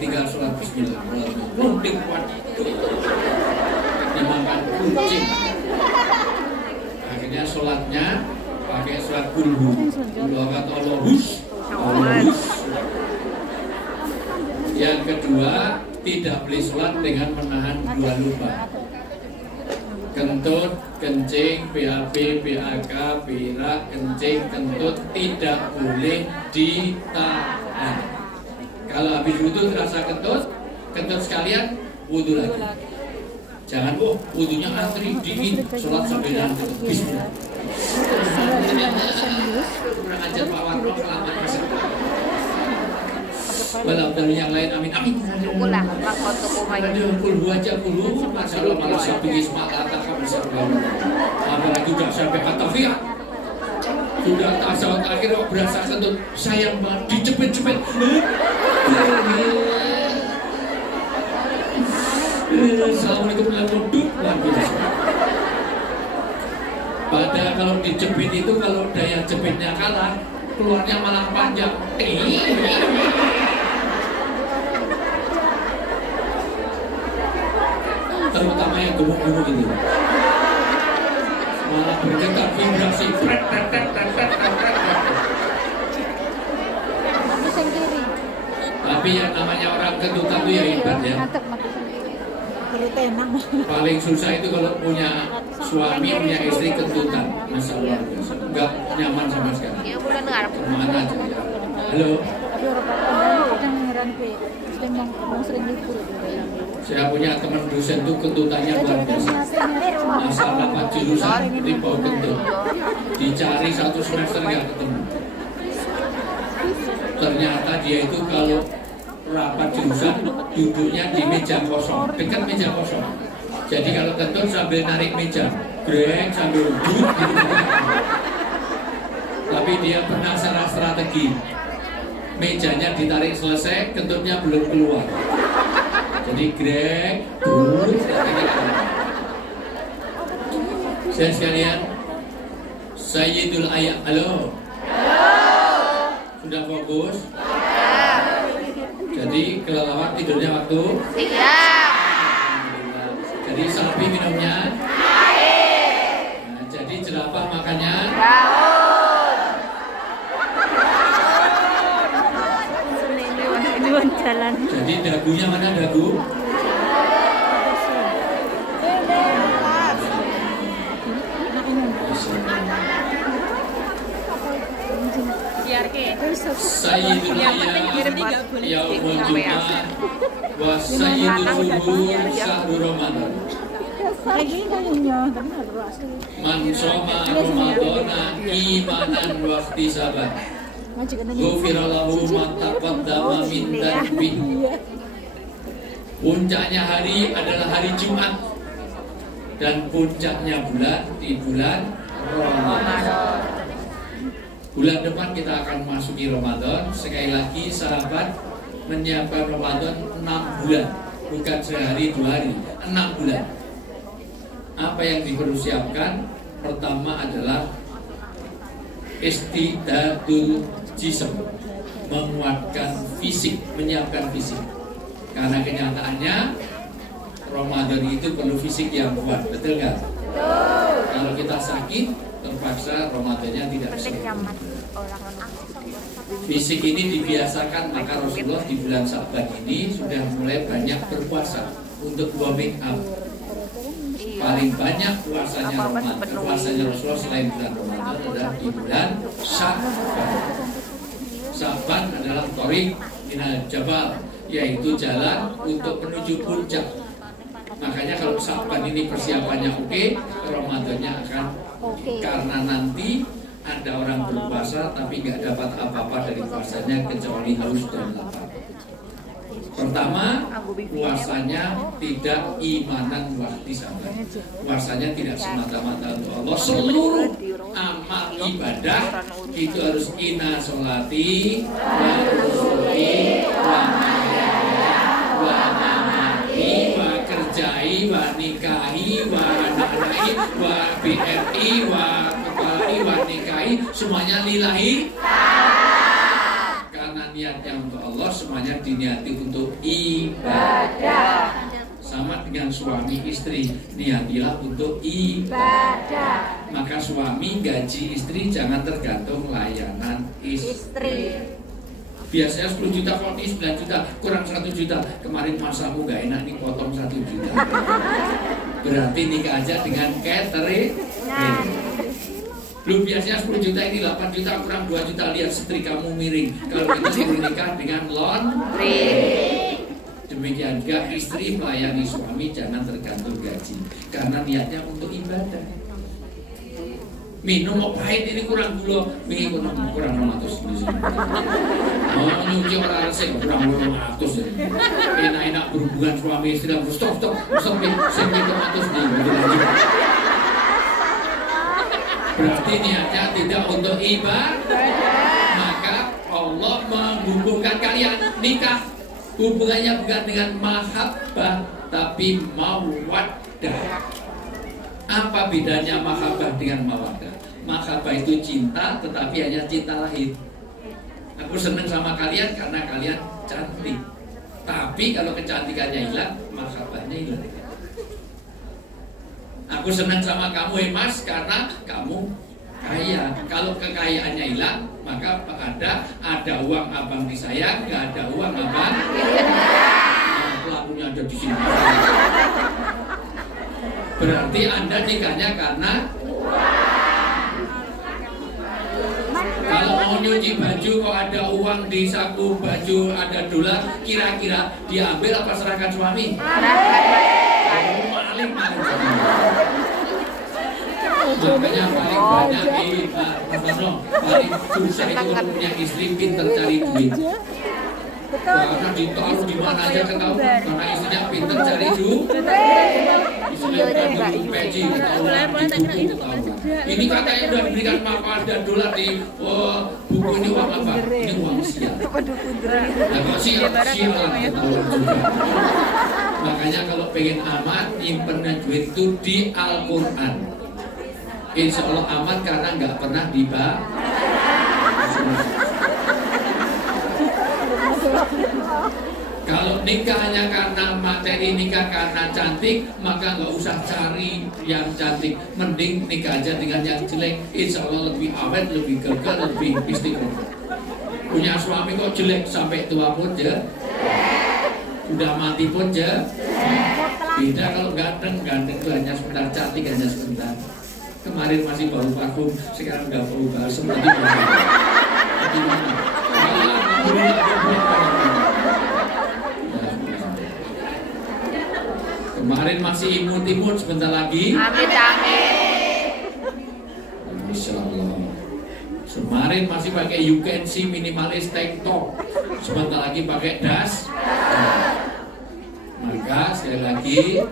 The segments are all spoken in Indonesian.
ditinggal sholat bismillah. Runding waduh. Dimakan kucing. Akhirnya sholatnya pakai surat kulhu. Kulhuat Allahus. Yang kedua, tidak boleh sholat dengan menahan dua lupa. Kentut, kencing, BAB, BAK, berak, kencing, kentut tidak boleh ditahan. Kalau habis wudhu terasa kentut, kentut sekalian wudhu lagi. Jangan wudhunya antri dingin, sholat sampai dengan kentut. Bismillah. Kurang ajar Pak Warno, selamat beserta. Walau dari yang lain, amin amin. Kulah, bakal toko main. Kulhu aja kulhu, masalah malah sapi semangat kamu serba. Apalagi udah sampai kata fiat. Sudah tasawuf akhir berasa kentut, sayang banget dicepet-cepet. Assalamualaikum warahmatullahi wabarakatuh. Padahal kalau dijepit itu kalau daya jepitnya kalah, keluarnya malah panjang. Terutama yang gemuk-gemuk itu malah bergetar vibrasi. Tapi yang namanya orang kentutan itu ya hebat ya. Paling susah itu kalau punya suami, punya istri kentutan. Masya Allah, nggak nyaman sama sekali. Kemana aja ya. Halo. Saya punya teman dosen tuh kentutannya luar biasa. Asal dapat jurusan dibawa kentut, dicari 1 semester nggak ketemu. Ternyata dia itu kalau rapat jurusan duduknya di meja kosong, dekat meja kosong. Jadi kalau kentut sambil narik meja, greng sambil duduk gitu. Tapi dia pernah secara strategi. Mejanya ditarik selesai, kentutnya belum keluar. Jadi grek, duduk. Saya sekalian, Sayyidul Ayat. Halo. Sudah fokus? Jadi kelelawar tidurnya waktu? Jadi sapi minumnya? Nah, jadi jerapah makannya? Jalan. Jadi dagunya mana dagu? Sayyidul Yaumul Jum'ah wa Sayyidul Zuhur Syahrul Ramadan. Man shoma Ramadana imanan wa ihtisaban. Ghufira lahu ma taqaddama min dhanbihi. Puncaknya hari adalah hari Jumat dan puncaknya bulan di bulan Ramadan. Bulan depan kita akan memasuki Ramadan. Sekali lagi sahabat menyiapkan Ramadan 6 bulan, bukan sehari 2 hari, 6 bulan. Apa yang dipersiapkan? Pertama adalah istidadul jism, menguatkan fisik, menyiapkan fisik. Karena kenyataannya Ramadan itu perlu fisik yang kuat, betul nggak? Kalau kita sakit, terpaksa Ramadannya tidak bisa. Fisik ini dibiasakan, maka Rasulullah di bulan Sya'ban ini sudah mulai banyak berpuasa untuk warming up. Paling banyak puasanya Ramadan, puasanya Rasulullah selain bulan Ramadan adalah di bulan Sya'ban. Sya'ban adalah Thariq minal Jabal, yaitu jalan untuk menuju puncak. Makanya kalau Sya'ban ini persiapannya oke, Ramadannya akan karena nanti ada orang berpuasa tapi nggak dapat apa-apa dari puasanya kecuali haus dan lapar. Pertama, puasanya tidak imanan wahtisaban. Puasanya tidak semata-mata untuk Allah. Seluruh amal ibadah itu harus inna sholati wa nusuki wa mahyaya wa mamati wa kerjai wa nikahi wa anak-anaki wa BRI wa kepalai wa nikahi, semuanya lillahi. Karena niatnya untuk Allah, Rasulullah semuanya diniati untuk ibadah. Sama dengan suami istri, niatilah untuk ibadah. Maka suami gaji istri jangan tergantung layanan istri. Biasanya 10 juta kok ini 9 juta, kurang 1 juta. Kemarin masamu gak enak nih potong 1 juta. Berarti nikah aja dengan catering. Belum biasanya 10 juta ini 8 juta kurang 2 juta, lihat setrikamu miring. Kalau itu nikah dengan laundry. Demikian juga istri melayani suami jangan tergantung gaji, karena niatnya untuk ibadah. Minum mau pahit ini kurang gula, ini kurang 200. Mau nyuci orang resik kurang 200. Enak-enak berhubungan suami istri dan stop sampai 200 nih. Berarti niatnya tidak untuk ibadah. Maka Allah menghubungkan kalian nikah. Hubungannya bukan dengan mahabbah, tapi mawaddah. Apa bedanya mahabbah dengan mawaddah? Mahabbah itu cinta, tetapi hanya cinta lahir. Aku senang sama kalian karena kalian cantik. Tapi kalau kecantikannya hilang, mahabbahnya hilang. Aku senang sama kamu, Mas, karena kamu kaya. Kalau kekayaannya hilang, maka ada uang abang disayang, nggak ada uang abang. Nah, pelakunya ada di sini. Berarti Anda nikahnya karena kalau mau nyuci baju kok ada uang di saku baju, ada dolar, kira-kira diambil apa serahkan suami? Maling. Makanya paling banyak paling susah itu punya istri pintar cari duit. Karena ditaruh di mana aja ketahuan, karena istrinya pintar cari duit. Istrinya udah dulu peci ketahuan, di buku ketahuan. Ini katanya udah diberikan makal dan dolar di buku, ini uang apa? Ini uang sial. Nah kalau sial ketahuan juga. Makanya kalau pengen aman, nyimpen duit itu di Al-Quran. Insya Allah aman karena nggak pernah dibahas. Kalau nikah hanya karena materi, nikah karena cantik, maka nggak usah cari yang cantik. Mending nikah aja dengan yang jelek. Insya Allah lebih awet, lebih kekal, lebih istiqomah. Punya suami kok jelek sampai tua pun ya, udah mati pun ya. Beda kalau ganteng itu hanya sebentar, cantik hanya sebentar. Kemarin masih bau parfum, sekarang udah bau balsam lagi. Gimana? Kemarin masih imut-imut, sebentar lagi. Insya Allah. Kemarin masih pakai you can see minimalis tank top, sebentar lagi pakai das. Maka sekali lagi,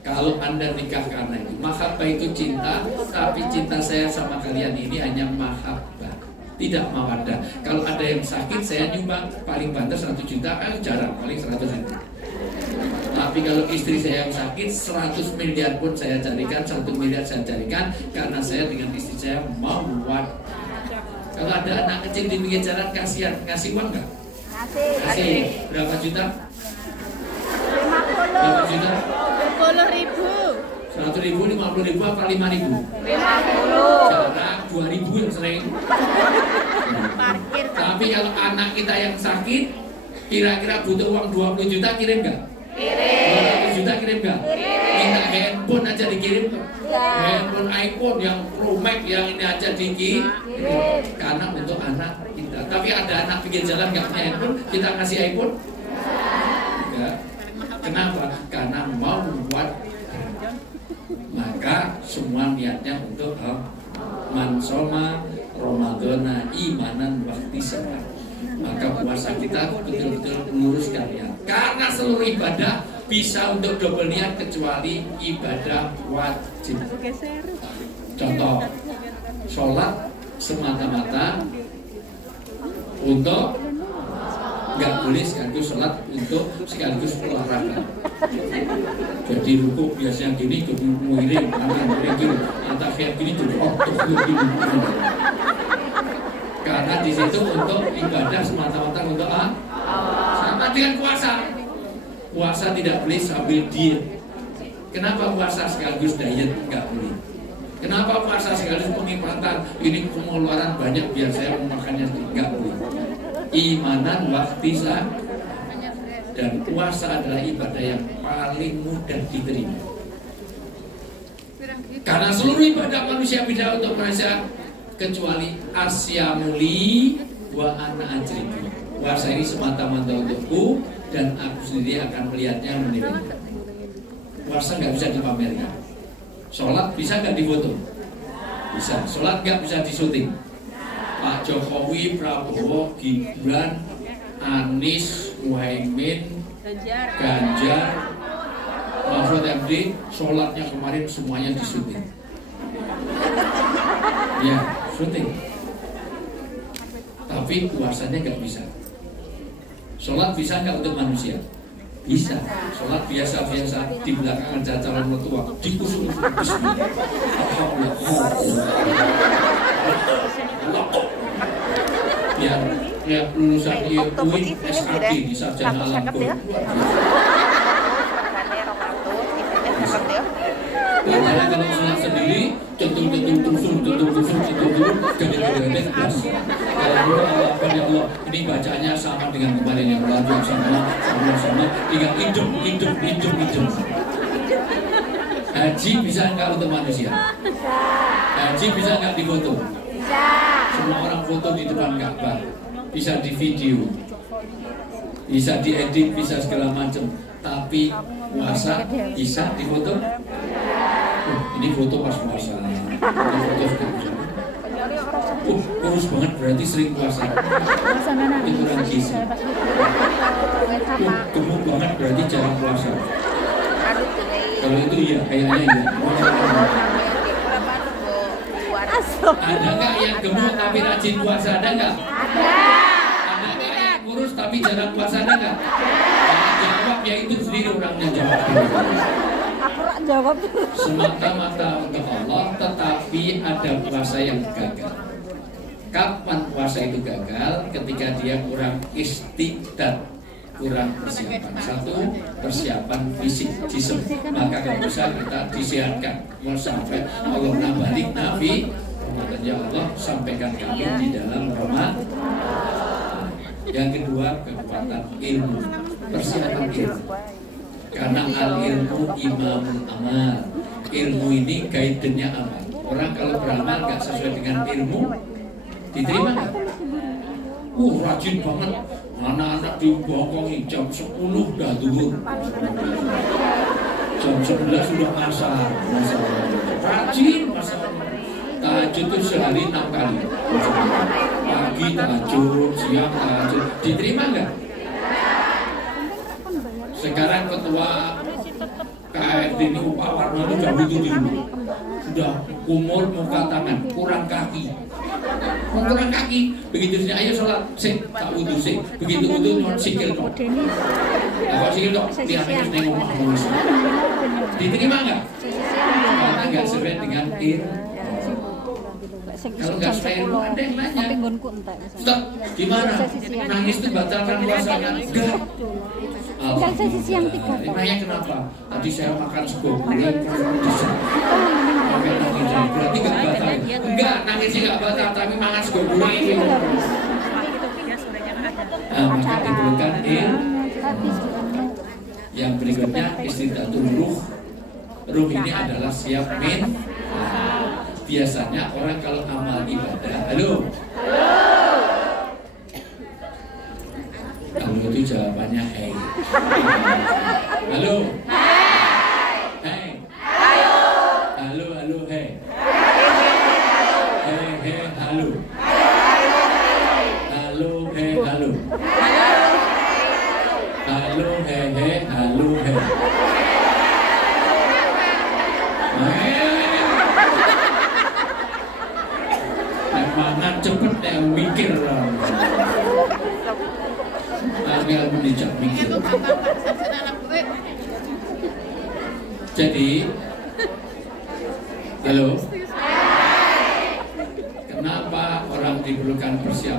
kalau Anda nikah karena ini, mahabbah itu cinta, tapi cinta saya sama kalian ini hanya mahabbah, tidak mawaddah. Kalau ada yang sakit, saya nyumbang paling banter 1 juta, jarang, paling 100 ribu. Tapi kalau istri saya yang sakit, 100 miliar pun saya carikan, 1 miliar saya carikan, karena saya dengan istri saya mawaddah. Kalau ada anak kecil di pinggir jalan, kasihan, ngasih uang nggak? Kasih. Berapa juta? 50. Berapa juta? 10.000. 100.000, 50.000 apa 5.000? 50. Jarang, 2.000 yang sering. Tapi kalau anak kita yang sakit, kira-kira butuh uang 20 juta, kirim nggak? Kirim. 200 juta kirim nggak? Minta handphone aja dikirim. Handphone iPhone yang Pro Max yang ini aja dikirim. Karena untuk anak kita. Tapi ada anak pinggir jalan nggak punya handphone, kita kasih iPhone? Enggak. Kenapa? Karena mau buat. Maka semua niatnya untuk mansoma Ramadana imanan wahtisaban. Maka puasa kita betul-betul meluruskan niat. Karena seluruh ibadah bisa untuk double niat kecuali ibadah wajib. Contoh, sholat semata-mata untuk, nggak boleh sekaligus sholat untuk sekaligus olahraga. Jadi rukuk biasanya gini, jadi miring, nanti gini, atau kayak gini, jadi gini. Karena di situ untuk ibadah semata-mata untuk sama dengan puasa. Puasa tidak boleh sambil diet. Kenapa puasa sekaligus diet? Enggak boleh. Kenapa puasa sekaligus pengibatan? Ini pengeluaran banyak biar saya memakannya, enggak boleh. Imanan waktisan, dan puasa adalah ibadah yang paling mudah diterima. Karena seluruh ibadah manusia beda untuk manusia kecuali asyamuli wa ana ajribi. Puasa ini semata-mata untukku dan aku sendiri akan melihatnya, menilainya. Puasa nggak bisa dipamerkan. Sholat bisa nggak difoto? Bisa. Sholat nggak bisa disyuting. Pak Jokowi, Prabowo, Gibran, Anies, Muhaimin, Ganjar, Mahfud MD, sholatnya kemarin semuanya disyuting. Ya, syuting. Tapi puasanya nggak bisa. Sholat bisa nggak untuk manusia? Bisa. Sholat biasa-biasa di belakang ada calon mertua, dikusuk. Ya lulusan UIN SKD di sarjana alam. Karena kalau sholat sendiri, tentu Allah, ini bacanya sama dengan kemarin yang lalu, sama, ingat hidup. Haji bisa nggak untuk manusia? Haji bisa nggak difoto? Semua orang foto di depan Ka'bah, bisa di video, bisa diedit, bisa segala macam. Tapi puasa bisa difoto? Ini foto pas puasa. Ini foto puasa. Kurus banget berarti sering puasa. Ini kurang gizi. Gemuk banget berarti jarang puasa. Kalau itu iya, kayaknya iya. Ada nggak yang gemuk tapi rajin puasa? Ada nggak? Ada nggak yang kurus tapi jarang puasa? Ada nggak? Jawab ya itu sendiri orangnya jawab. Semata-mata untuk Allah, tetapi ada puasa yang gagal. Kapan puasa itu gagal? Ketika dia kurang istiqdat, kurang persiapan. Satu, persiapan fisik, jisim. Maka kalau bisa kita disihatkan. Mau sampai Allah nabalik Nabi, ya Allah sampaikan kami di dalam Ramadan. Yang kedua, kekuatan ilmu, persiapan ilmu. Karena al-ilmu imamul amal. Ilmu ini guide-nya amal. Orang kalau beramal nggak sesuai dengan ilmu, diterima nggak? Rajin banget. Anak-anak dibokongi jam 10 udah duhur. Jam 11 sudah asar. Rajin masalah. Tahajud itu sehari 6 kali. Pagi tahajud, siang tahajud. Diterima nggak? Sekarang ketua KRD ini Pak Warno itu jauh itu dulu. Sudah umur muka tangan, kurang kaki. Kurang kaki, begitu saja ayo sholat, sih, tak wudhu sih. Begitu wudhu non sikil dong. Kalau sikil dong, dia harus nengok ngomong. Diterima nggak? Karena nggak sesuai dengan ilmu. Kalau nggak sesuai ilmu ada yang nanya. Stop, gimana? Nangis itu batalkan puasanya? Enggak. Kan sesi yang 3. Emangnya kenapa? Tadi saya makan sego gulai berarti nggak batal? Enggak, nangisnya nggak batal, tapi makan sego gulai itu. Maka diperlukan ilmu. Yang berikutnya istidatul ruh. Ruh ini adalah siap biasanya orang kalau amal ibadah, halo. Kalau itu jawabannya hey. Halo. Hey. Halo, hey. Hey, halo. Halo, hey, halo. Halo, hey, halo, hey. Mangan cepet yang mikir lah. Angel menijak mikir. Jadi, halo. Kenapa orang diperlukan persiapan?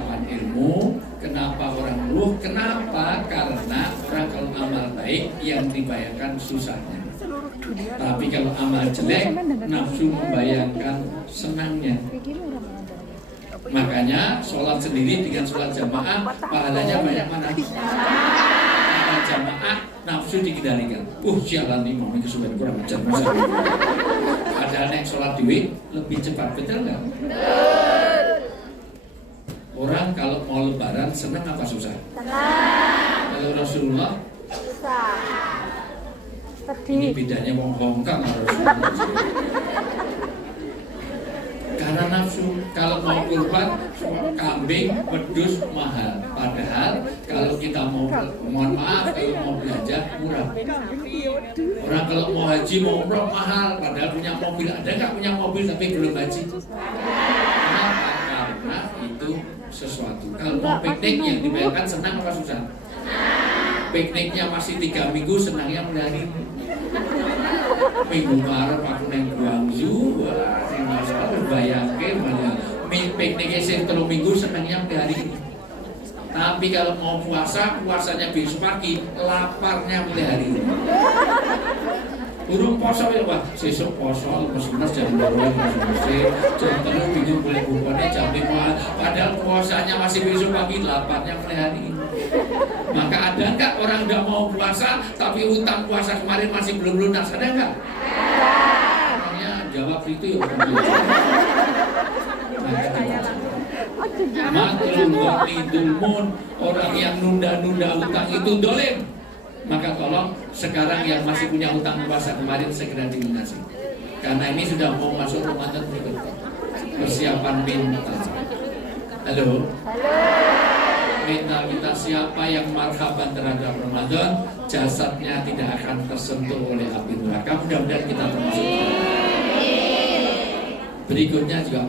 Kenapa? Karena orang kalau amal baik yang dibayangkan susahnya. Tapi kalau amal jelek, nafsu membayangkan senangnya. Makanya sholat sendiri dengan sholat jamaah, pahalanya banyak mana? Sholat jamaah, nafsu dikendalikan. Sialan nih, mau kesuwen kurang ajar. Padahal yang sholat dewi lebih cepat, betul nggak? Orang kalau mau lebaran senang apa susah? Kalau Rasulullah ini bedanya wong Hongkong Rasulullah. Karena nafsu, kalau mau kurban kambing, wedhus mahal. Padahal kalau kita mau, mohon maaf, kalau mau belanja murah. Orang kalau mau haji mau umroh mahal, padahal punya mobil. Ada nggak punya mobil tapi belum haji? Kenapa? Karena itu sesuatu. Kalau mau piknik yang dibayangkan senang apa susah? Pikniknya masih 3 minggu, senangnya mulai minggu Maret aku neng Guangzhou, yang masalah bayangke malah pikniknya sih 3 minggu, senangnya mulai hari ini. Tapi kalau mau puasanya besok pagi, laparnya mulai hari ini. Burung poso ya Pak, sesuk poso, lemes-lemes jam 2 jam 3 bingung boleh bukanya jam 5. Padahal puasanya masih besok pagi, laparnya mulai hari ini. Maka ada enggak orang udah mau puasa tapi utang puasa kemarin masih belum lunas? Ada enggak? Orangnya jawab itu ya orang yang nunda-nunda utang itu dolim. Maka tolong sekarang yang masih punya utang puasa kemarin segera dilunasi. Karena ini sudah mau masuk Ramadan berikutnya. Persiapan mental. Halo. Mental kita siapa yang marhaban terhadap Ramadan, jasadnya tidak akan tersentuh oleh api neraka. Mudah-mudahan kita termasuk. Berikutnya juga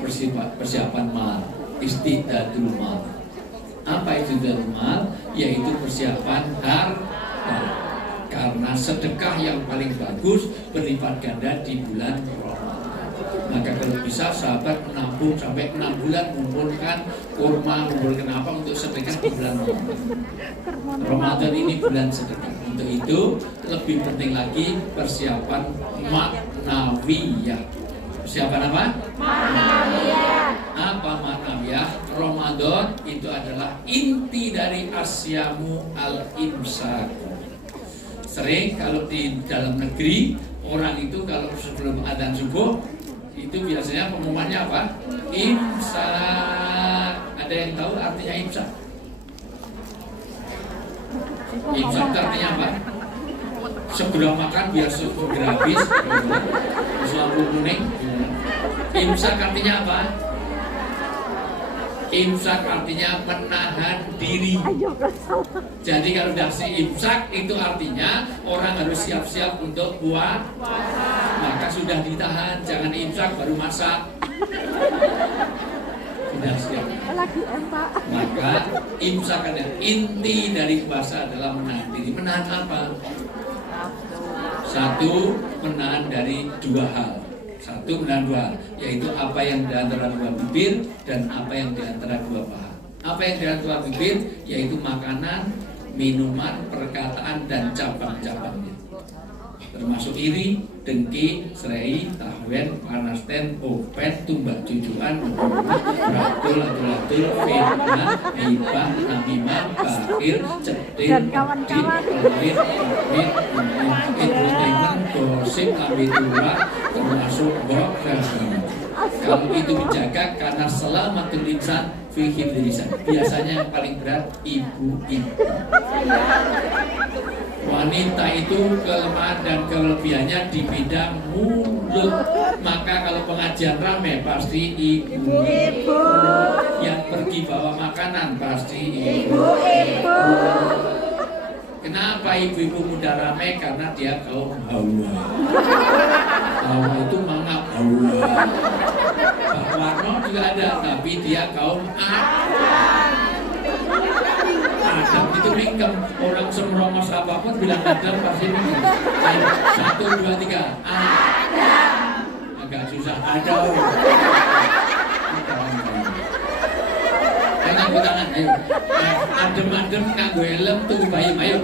persiapan mal, istidadul mal. Apa istidadul mal? Yaitu persiapan harta. Karena sedekah yang paling bagus berlipat ganda di bulan Ramadan. Maka kalau bisa sahabat menabung sampai 6 bulan mengumpulkan kurma, mengumpulkan apa untuk sedekah di bulan Ramadan. Ramadan ini bulan sedekah. Untuk itu lebih penting lagi persiapan maknawiyah. Persiapan apa? Maknawiyah. Apa maknawiyah? Ramadan itu adalah inti dari asyamu al-imsak. Sering kalau di dalam negeri orang itu kalau sebelum adzan subuh itu biasanya pengumumannya apa? Imsak. Ada yang tahu artinya imsak? Imsak artinya apa? Segera makan biar segera habis. Lampu kuning. Imsak artinya apa? Imsak artinya menahan diri. Jadi kalau udah si imsak itu artinya orang harus siap-siap untuk puasa. Maka sudah ditahan, jangan imsak baru masak. Sudah siap. Maka imsak adalah inti dari puasa adalah menahan diri. Menahan apa? Satu, menahan dari 2 hal. Satu, menahan 2 hal, yaitu apa yang di antara 2 bibir dan apa yang di antara 2 paha. Apa yang di antara 2 bibir? Yaitu makanan, minuman, perkataan, dan cabang-cabangnya. Termasuk iri, dengki, serai, tahwen, panasten, opet, tumbak cucuan, berakul, atul-atul, fitnah, hibah, namimah, bakir, cetir, pedit, pelit, entertainment, gosip, abitura, termasuk bok, dan kalau itu dijaga karena selamatul insan fi hifdzil. Biasanya yang paling berat ibu-ibu. Wanita itu kelemahan dan kelebihannya di bidang mulut. Maka kalau pengajian rame pasti ibu-ibu. Yang pergi bawa makanan pasti ibu-ibu. Kenapa ibu-ibu muda rame? Karena dia kaum Hawa. Hawa itu mangap Hawa. Pak Warno juga ada, tapi dia kaum Adam. Adam itu mingkem. Orang semrongos apapun bilang Adam pasti mingkem. 1, 2, 3 Adam. Agak susah Adam. tangan, ayo. Adem-adem nganggo helm tunggu bayem, ayo.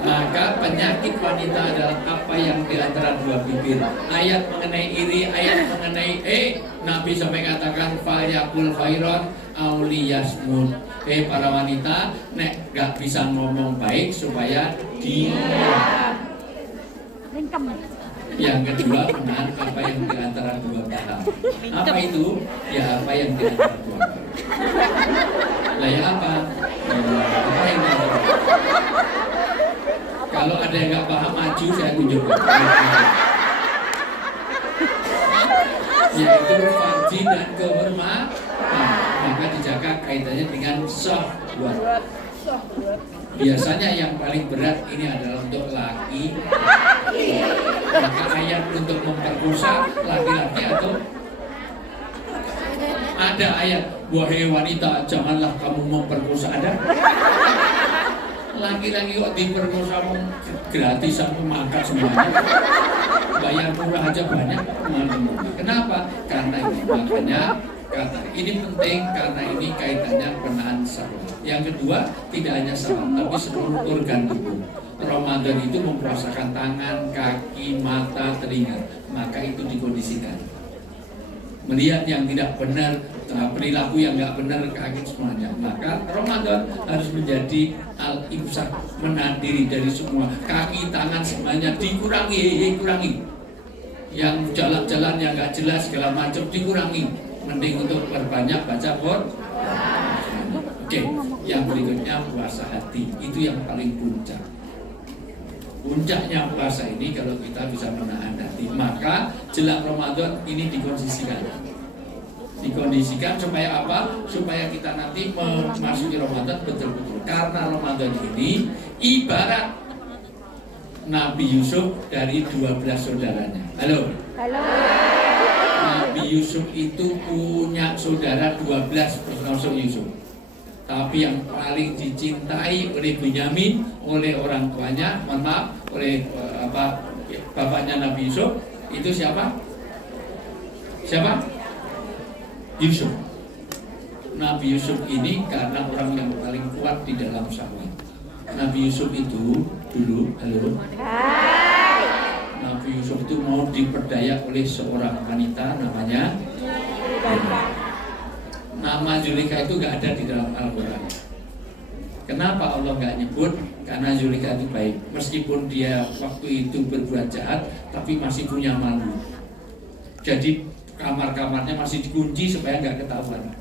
Maka penyakit wanita adalah apa yang di antara dua bibir. Ayat mengenai iri, ayat mengenai Nabi sampai katakan fayaqul khairon auliyasmun. Para wanita, nek gak bisa ngomong baik supaya diam. Yang kedua, menahan apa yang di antara dua paham. Apa itu? Ya apa yang di antara dua paham. Lah ya apa? Apa yang di antara? Kalau ada yang nggak paham, maju saya tunjukkan. Yaitu farji dan kehormatan. Maka dijaga kaitannya dengan syahwat. Biasanya yang paling berat ini adalah untuk laki. Maka ayat untuk memperkosa laki-laki atau ada ayat wahai wanita janganlah kamu memperkosa, ada? Laki-laki kok diperkosa gratis sama makan semuanya, bayar murah aja banyak. Kenapa? Karena ini, makanya kata ini penting karena ini kaitannya penahan syahwat. Yang kedua, tidak hanya syahwat tapi seluruh organ tubuh. Ramadan itu mempuasakan tangan, kaki, mata, telinga. Maka itu dikondisikan. Melihat yang tidak benar, perilaku yang nggak benar, kaki semuanya. Maka Ramadan harus menjadi al-imsak, menahan diri dari semua. Kaki, tangan semuanya dikurangi, kurangi. Yang jalan-jalan yang nggak jelas segala macam dikurangi. Mending untuk perbanyak baca Quran. Oke, yang berikutnya puasa hati. Itu yang paling puncak. Puncaknya puasa ini kalau kita bisa menahan hati, maka jelang Ramadan ini dikondisikan. Dikondisikan supaya apa? Supaya kita nanti memasuki Ramadan betul-betul. Karena Ramadan ini ibarat Nabi Yusuf dari 12 saudaranya. Halo? Halo. Nabi Yusuf itu punya saudara 12 termasuk Yusuf. Tapi yang paling dicintai oleh Benyamin, oleh orang tuanya, maaf, oleh bapaknya Nabi Yusuf, itu siapa? Siapa? Yusuf. Nabi Yusuf ini karena orang yang paling kuat di dalam syahwat. Nabi Yusuf itu dulu, halo. Hai. Nabi Yusuf itu mau diperdaya oleh seorang wanita namanya nama Zulika itu nggak ada di dalam Al-Quran. Kenapa Allah nggak nyebut? Karena Zulika itu baik. Meskipun dia waktu itu berbuat jahat, tapi masih punya malu. Jadi kamar-kamarnya masih dikunci supaya nggak ketahuan.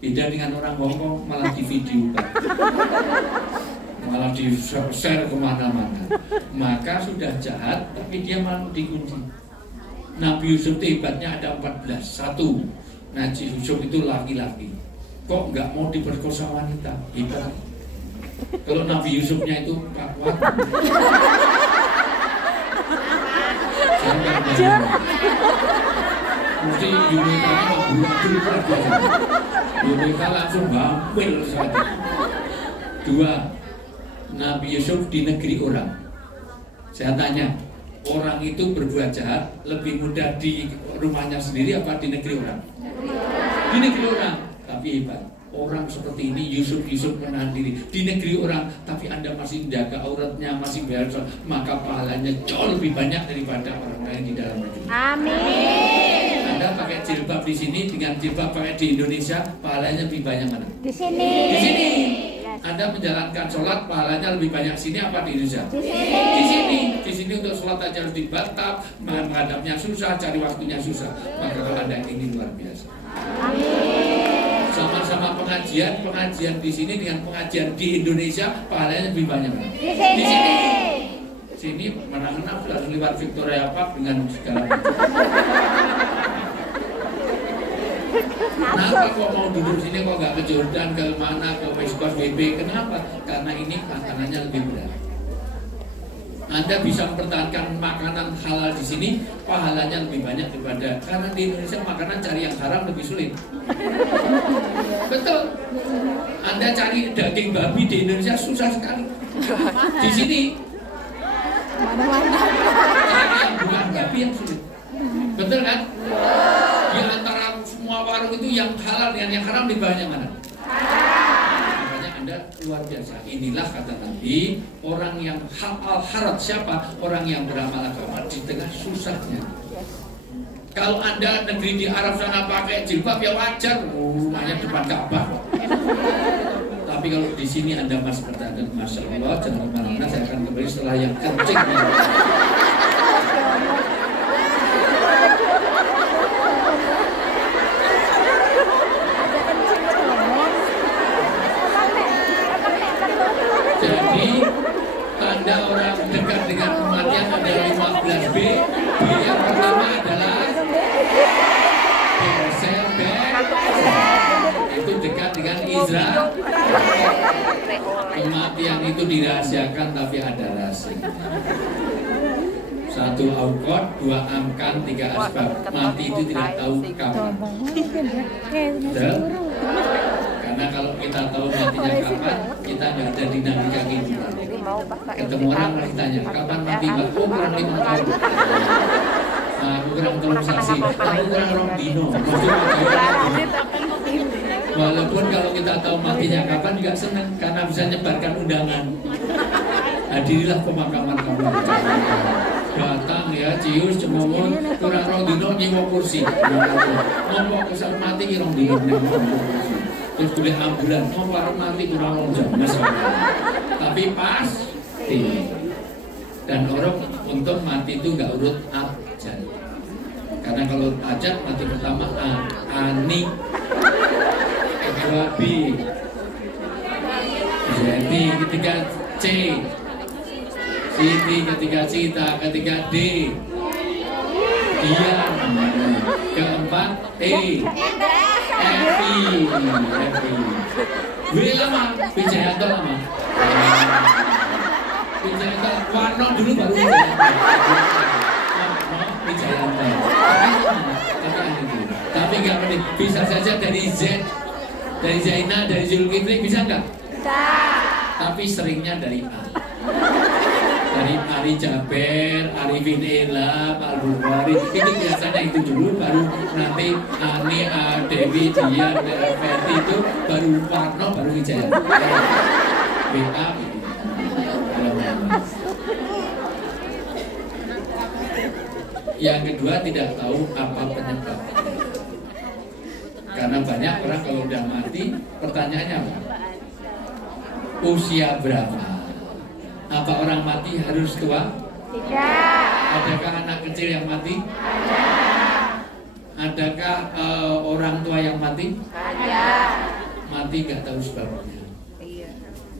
Beda dengan orang Hongkong malah di video, malah di share kemana-mana. Maka sudah jahat, tapi dia malu dikunci. Nabi Yusuf itu hebatnya ada 14. Satu, Nabi Yusuf itu laki-laki, kok nggak mau diperkosa wanita? Hebat. Kalau Nabi Yusufnya itu Pak Wat, mesti Yunita Yunita langsung bampil saja. Dua, Nabi Yusuf di negeri orang. Saya tanya, orang itu berbuat jahat lebih mudah di rumahnya sendiri apa di negeri orang? Di negeri orang, tapi hebat. Orang seperti ini Yusuf menahan diri di negeri orang, tapi Anda masih menjaga auratnya, masih biasa, maka pahalanya jauh lebih banyak daripada orang lain di dalam negeri. Amin. Anda pakai jilbab di sini dengan jilbab pakai di Indonesia, pahalanya lebih banyak mana? Di sini. Di sini. Anda menjalankan sholat, pahalanya lebih banyak sini apa di Indonesia? Di sini. Di sini. Di sini untuk sholat aja harus dibatap, menghadapnya susah, cari waktunya susah. Maka kalau Anda ini luar biasa. Amin. Sama-sama pengajian di sini dengan pengajian di Indonesia, pahalanya lebih banyak. Di sini. Sini mana-mana harus lewat Victoria Park dengan segala macam. Kenapa kok mau duduk sini kok nggak ke Jordan, ke mana, ke West Coast BB? Kenapa? Karena ini makanannya lebih berat. Anda bisa mempertahankan makanan halal di sini, pahalanya lebih banyak daripada, karena di Indonesia makanan cari yang haram lebih sulit. Betul. Anda cari daging babi di Indonesia susah sekali. Di sini cari yang bukan babi yang sulit. Betul kan? Di antara semua warung itu yang halal dengan yang haram lebih banyak mana? Anda luar biasa. Inilah kata Nabi, orang yang halal harat siapa? Orang yang beramal agama di tengah susahnya. Kalau Anda negeri di Arab sana pakai jilbab ya wajar, rumahnya depan Ka'bah. Tapi kalau di sini Anda masih bertahan, Masya Allah, jangan kemana-mana, saya akan kembali setelah yang kencing. Jadi tanda orang dekat dengan kematian adalah 15B. B yang pertama adalah itu dekat dengan Israel. Kematian itu dirahasiakan tapi ada rahasia. 1 Awqat, 2 Amkan, 3 Asbab. Mati itu tidak tahu kapan. Karena kalau kita tahu matinya kapan, kita nggak ada dinamika kehidupan. Ketemu orang masih tanya, kapan mati Mbak? Oh, kurang 5 tahun. Aku kurang tolong saksi, aku kurang Rombino. Walaupun kalau kita tahu matinya kapan juga senang, karena bisa nyebarkan undangan. Hadirilah pemakaman kamu. Datang ya, cius, cemomun, kurang Rombino nyewa kursi. Ngomong kesal mati Rombino nyewa kursi. Terus boleh ambulan, mau warung mati kurang lonjong, tapi pas ini. Dan orang untuk mati itu nggak urut ajal, karena kalau ajal mati pertama A, Ani, kedua B, jadi ketiga C, Siti, ketiga Cita, ketiga D, Dian, keempat E, Evi. W lama, Wijayanto lama. Wijayanto, Warno dulu baru Wijayanto. Warno, Wijayanto. Tapi nggak penting, bisa saja dari Z, dari Zaina, dari Zulkifli, bisa nggak? Bisa. Tapi seringnya dari A. Dari Ari Jaber, Arifin Ela, Pak Bukhari, itu biasanya itu dulu, baru nanti Ani, Dewi, Dian, Ferti itu, baru Warno, baru Wijaya. BA. Yang kedua tidak tahu apa penyebab. Karena banyak orang kalau udah mati, pertanyaannya apa? Usia berapa? Apa orang mati harus tua? Tidak. Adakah anak kecil yang mati? Ada. Adakah orang tua yang mati? Ada. Mati nggak tahu sebabnya. Iya.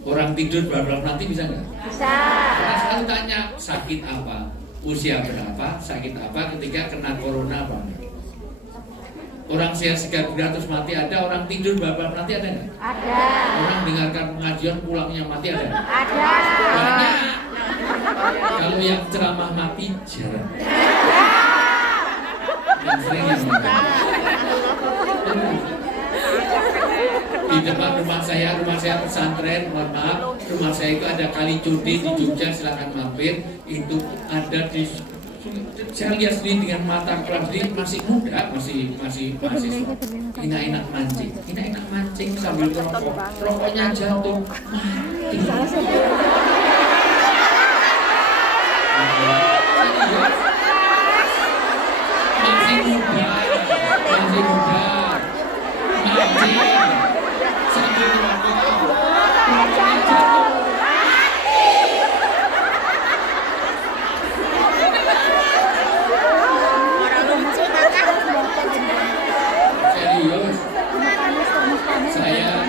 Orang tidur baru nanti bisa nggak? Bisa. Karena selalu tanya sakit apa, usia berapa, sakit apa, ketika kena corona apa? Orang sehat segar bulan terus mati ada, orang tidur babak nanti ada nggak? Ada. Orang dengarkan pengajian pulangnya mati ada? Ada. Banyak. Kalau yang ceramah mati jarang. Yang sering yang di depan rumah saya pesantren, mohon maaf, rumah saya itu ada Kali Cudi di Jogja, silakan mampir. Itu ada di, saya lihat sendiri dengan mata kepala sendiri, masih muda, masih enak mancing sambil rokok, rokoknya jatuh mati. Masih muda mancing sambil rokok, rokoknya jatuh. Saya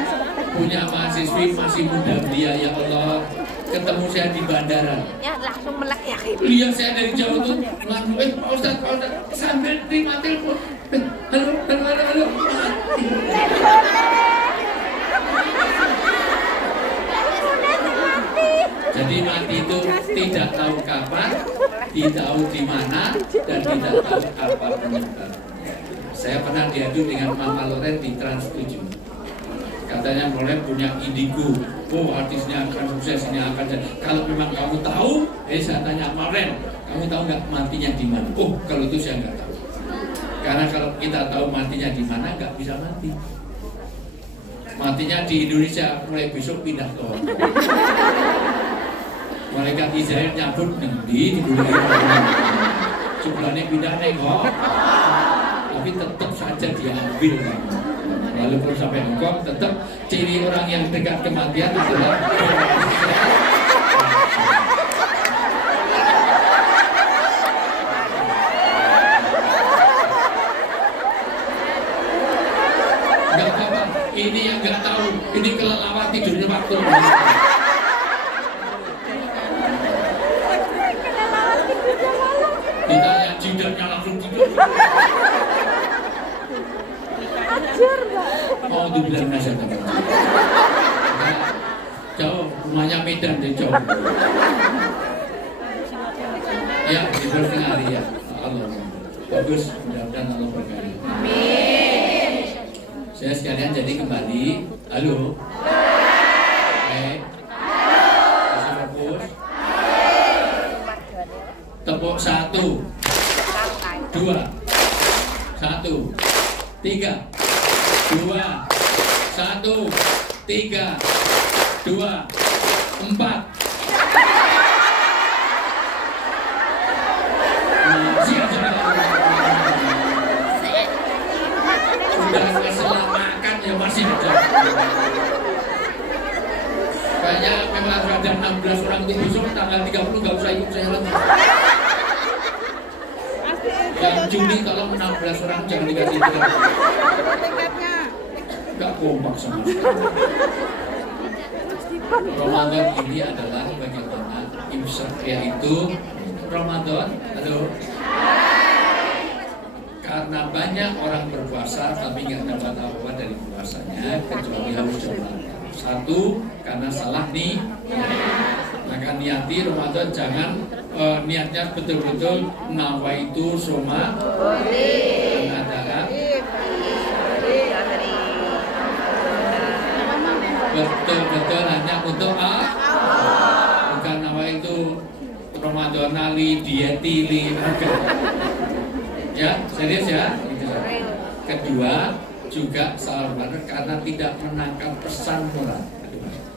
punya mahasiswi masih muda dia, ya Allah, ketemu saya di bandara ya langsung melek ya, lihat saya dari jauh tuh langsung Pak Ustadz sambil terima telepon, halo jadi Jadi mati itu tidak tahu kapan, tidak tahu di mana, dan tidak tahu apa penyebab. Saya pernah diadu dengan Mama Loren di Trans 7. Katanya Loren punya indigo. Oh, artisnya akan sukses, ini akan sukses. Kalau memang kamu tahu, saya tanya Loren, kamu tahu nggak matinya di mana? Oh, kalau itu saya nggak tahu. Karena kalau kita tahu matinya di mana, nggak bisa mati. Matinya di Indonesia, mulai besok pindah ke Hongkong. Malaikat Israel nyabut di dunia. Sebelahnya pindah nengok, tapi tetap saja diambil. Lalu kalau sampai Hongkong, tetap ciri orang yang dekat kematian adalah nggak apa-apa. Ini yang nggak tahu, ini kelelawar tidurnya waktu. Ditanya jidatnya langsung tidur. Ajar, Mbak. Oh, dibilang nasihat. Jauh, rumahnya Medan deh jauh. Ya, di Berkenari ya. Allah. Bagus, mudah-mudahan Allah berkati. Amin. Saya sekalian jadi kembali. Halo. Masih fokus. Tepuk 1, 2, 1, 3, 2, 1, 3, 2, 4. Sudah setelah makan ya masih ada. Kayaknya memang ada 16 orang itu besok tanggal 30 nggak usah ikut saya lagi. Yang Juni kalau 16 orang jangan dikasih tiket. Nggak kompak sama sekali. Ramadan ini adalah bagaimana imsak, yaitu Ramadan. Halo. Karena banyak orang berpuasa tapi nggak dapat apa-apa dari puasanya kecuali harus coba. Satu, karena salah nih. Maka niati Ramadan jangan niatnya betul-betul nawaitu soma adalah betul-betul hanya untuk bukan nawaitu Ramadhanali dietili. Ya, serius ya. Kedua, juga salah karena tidak menangkap pesan moral.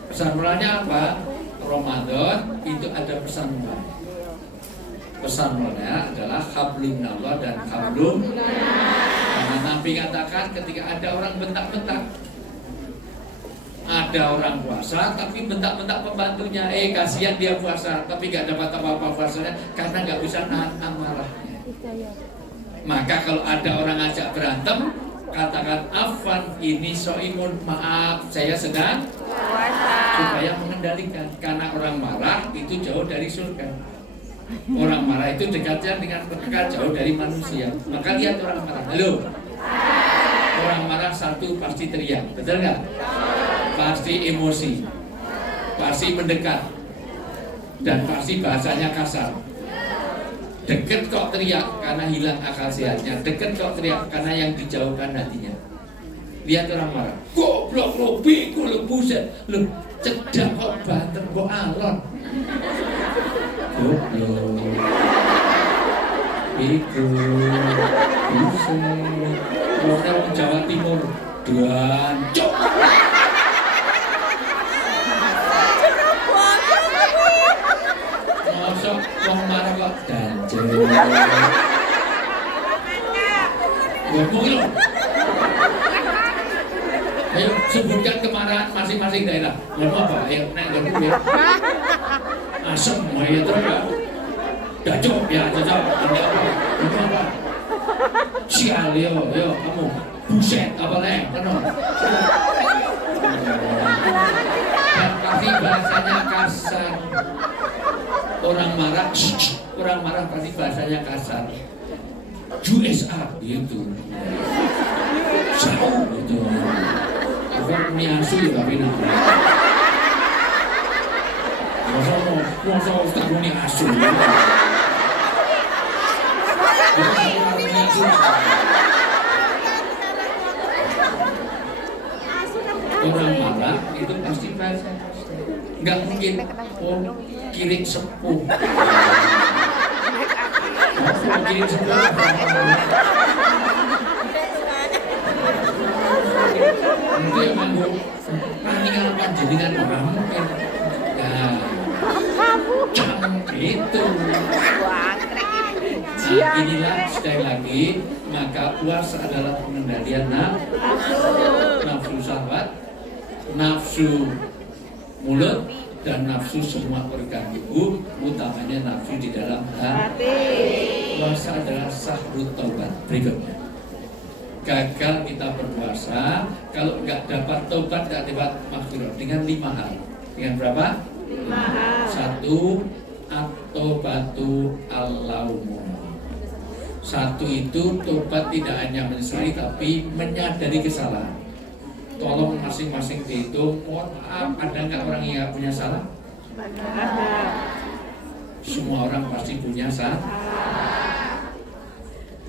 Pesan moralnya apa? Ramadan itu ada pesan moral. Pesan moralnya adalah hablum minallah dan hablum. Karena Nabi katakan ketika ada orang bentak-bentak, ada orang puasa tapi bentak-bentak pembantunya, kasihan dia puasa tapi gak dapat apa-apa puasanya karena gak bisa nahan amarahnya. Maka kalau ada orang ajak berantem, katakan afwan ini soimun, maaf saya sedang puasa, supaya mengendalikan. Karena orang marah itu jauh dari surga. Orang marah itu dekatnya dengan mereka, jauh dari manusia. Maka lihat orang marah. Halo. Orang marah satu pasti teriak, betul nggak? Pasti emosi, pasti mendekat, dan pasti bahasanya kasar. Deket kok teriak karena hilang akal sehatnya. Deket kok teriak karena yang dijauhkan hatinya. Lihat orang marah. Goblok lo, bego lo, buset lo, cedak kok banter kok alon. Goblok, bego, buset. Orang Jawa Timur, dancok. Mosok wong marah kok dancok. Ngomong lo. Ayo sebutkan kemarahan masing-masing daerah. Ngomong apa? Ayo naik ke dulu ya. Asem, ayo terus ya. Dancok ya, cocok. Ada apa? Ngomong apa? Sial yo, kamu buset apa leh? Penuh. Dan pasti bahasanya kasar. Orang marah pasti bahasanya kasar. USA gitu. Jauh gitu. Bukan miasu ya tapi nanti. Masa mau Masa Ustaz muni asu. Orang marah itu pasti bahasa. Enggak mungkin kirim sepuh. Kirim sepuh. Itu yang manggung. Nanti apa jadikan orang mungkin. Ya. Itu. Nah, inilah sekali lagi, maka puasa adalah pengendalian nafsu syahwat, nafsu mulut, dan nafsu semua organ tubuh, utamanya nafsu di dalam hati. Puasa adalah sahrut taubat. Berikutnya, gagal kita berpuasa kalau nggak dapat taubat, nggak dapat maghfirah dengan 5 hal. Dengan berapa? 5 hal. 1, at-taubatu al-laumu. 1 itu tobat tidak hanya menyesali tapi menyadari kesalahan. Tolong masing-masing dihitung. Mohon maaf, ada nggak orang yang punya salah? Ada. Semua orang pasti punya salah.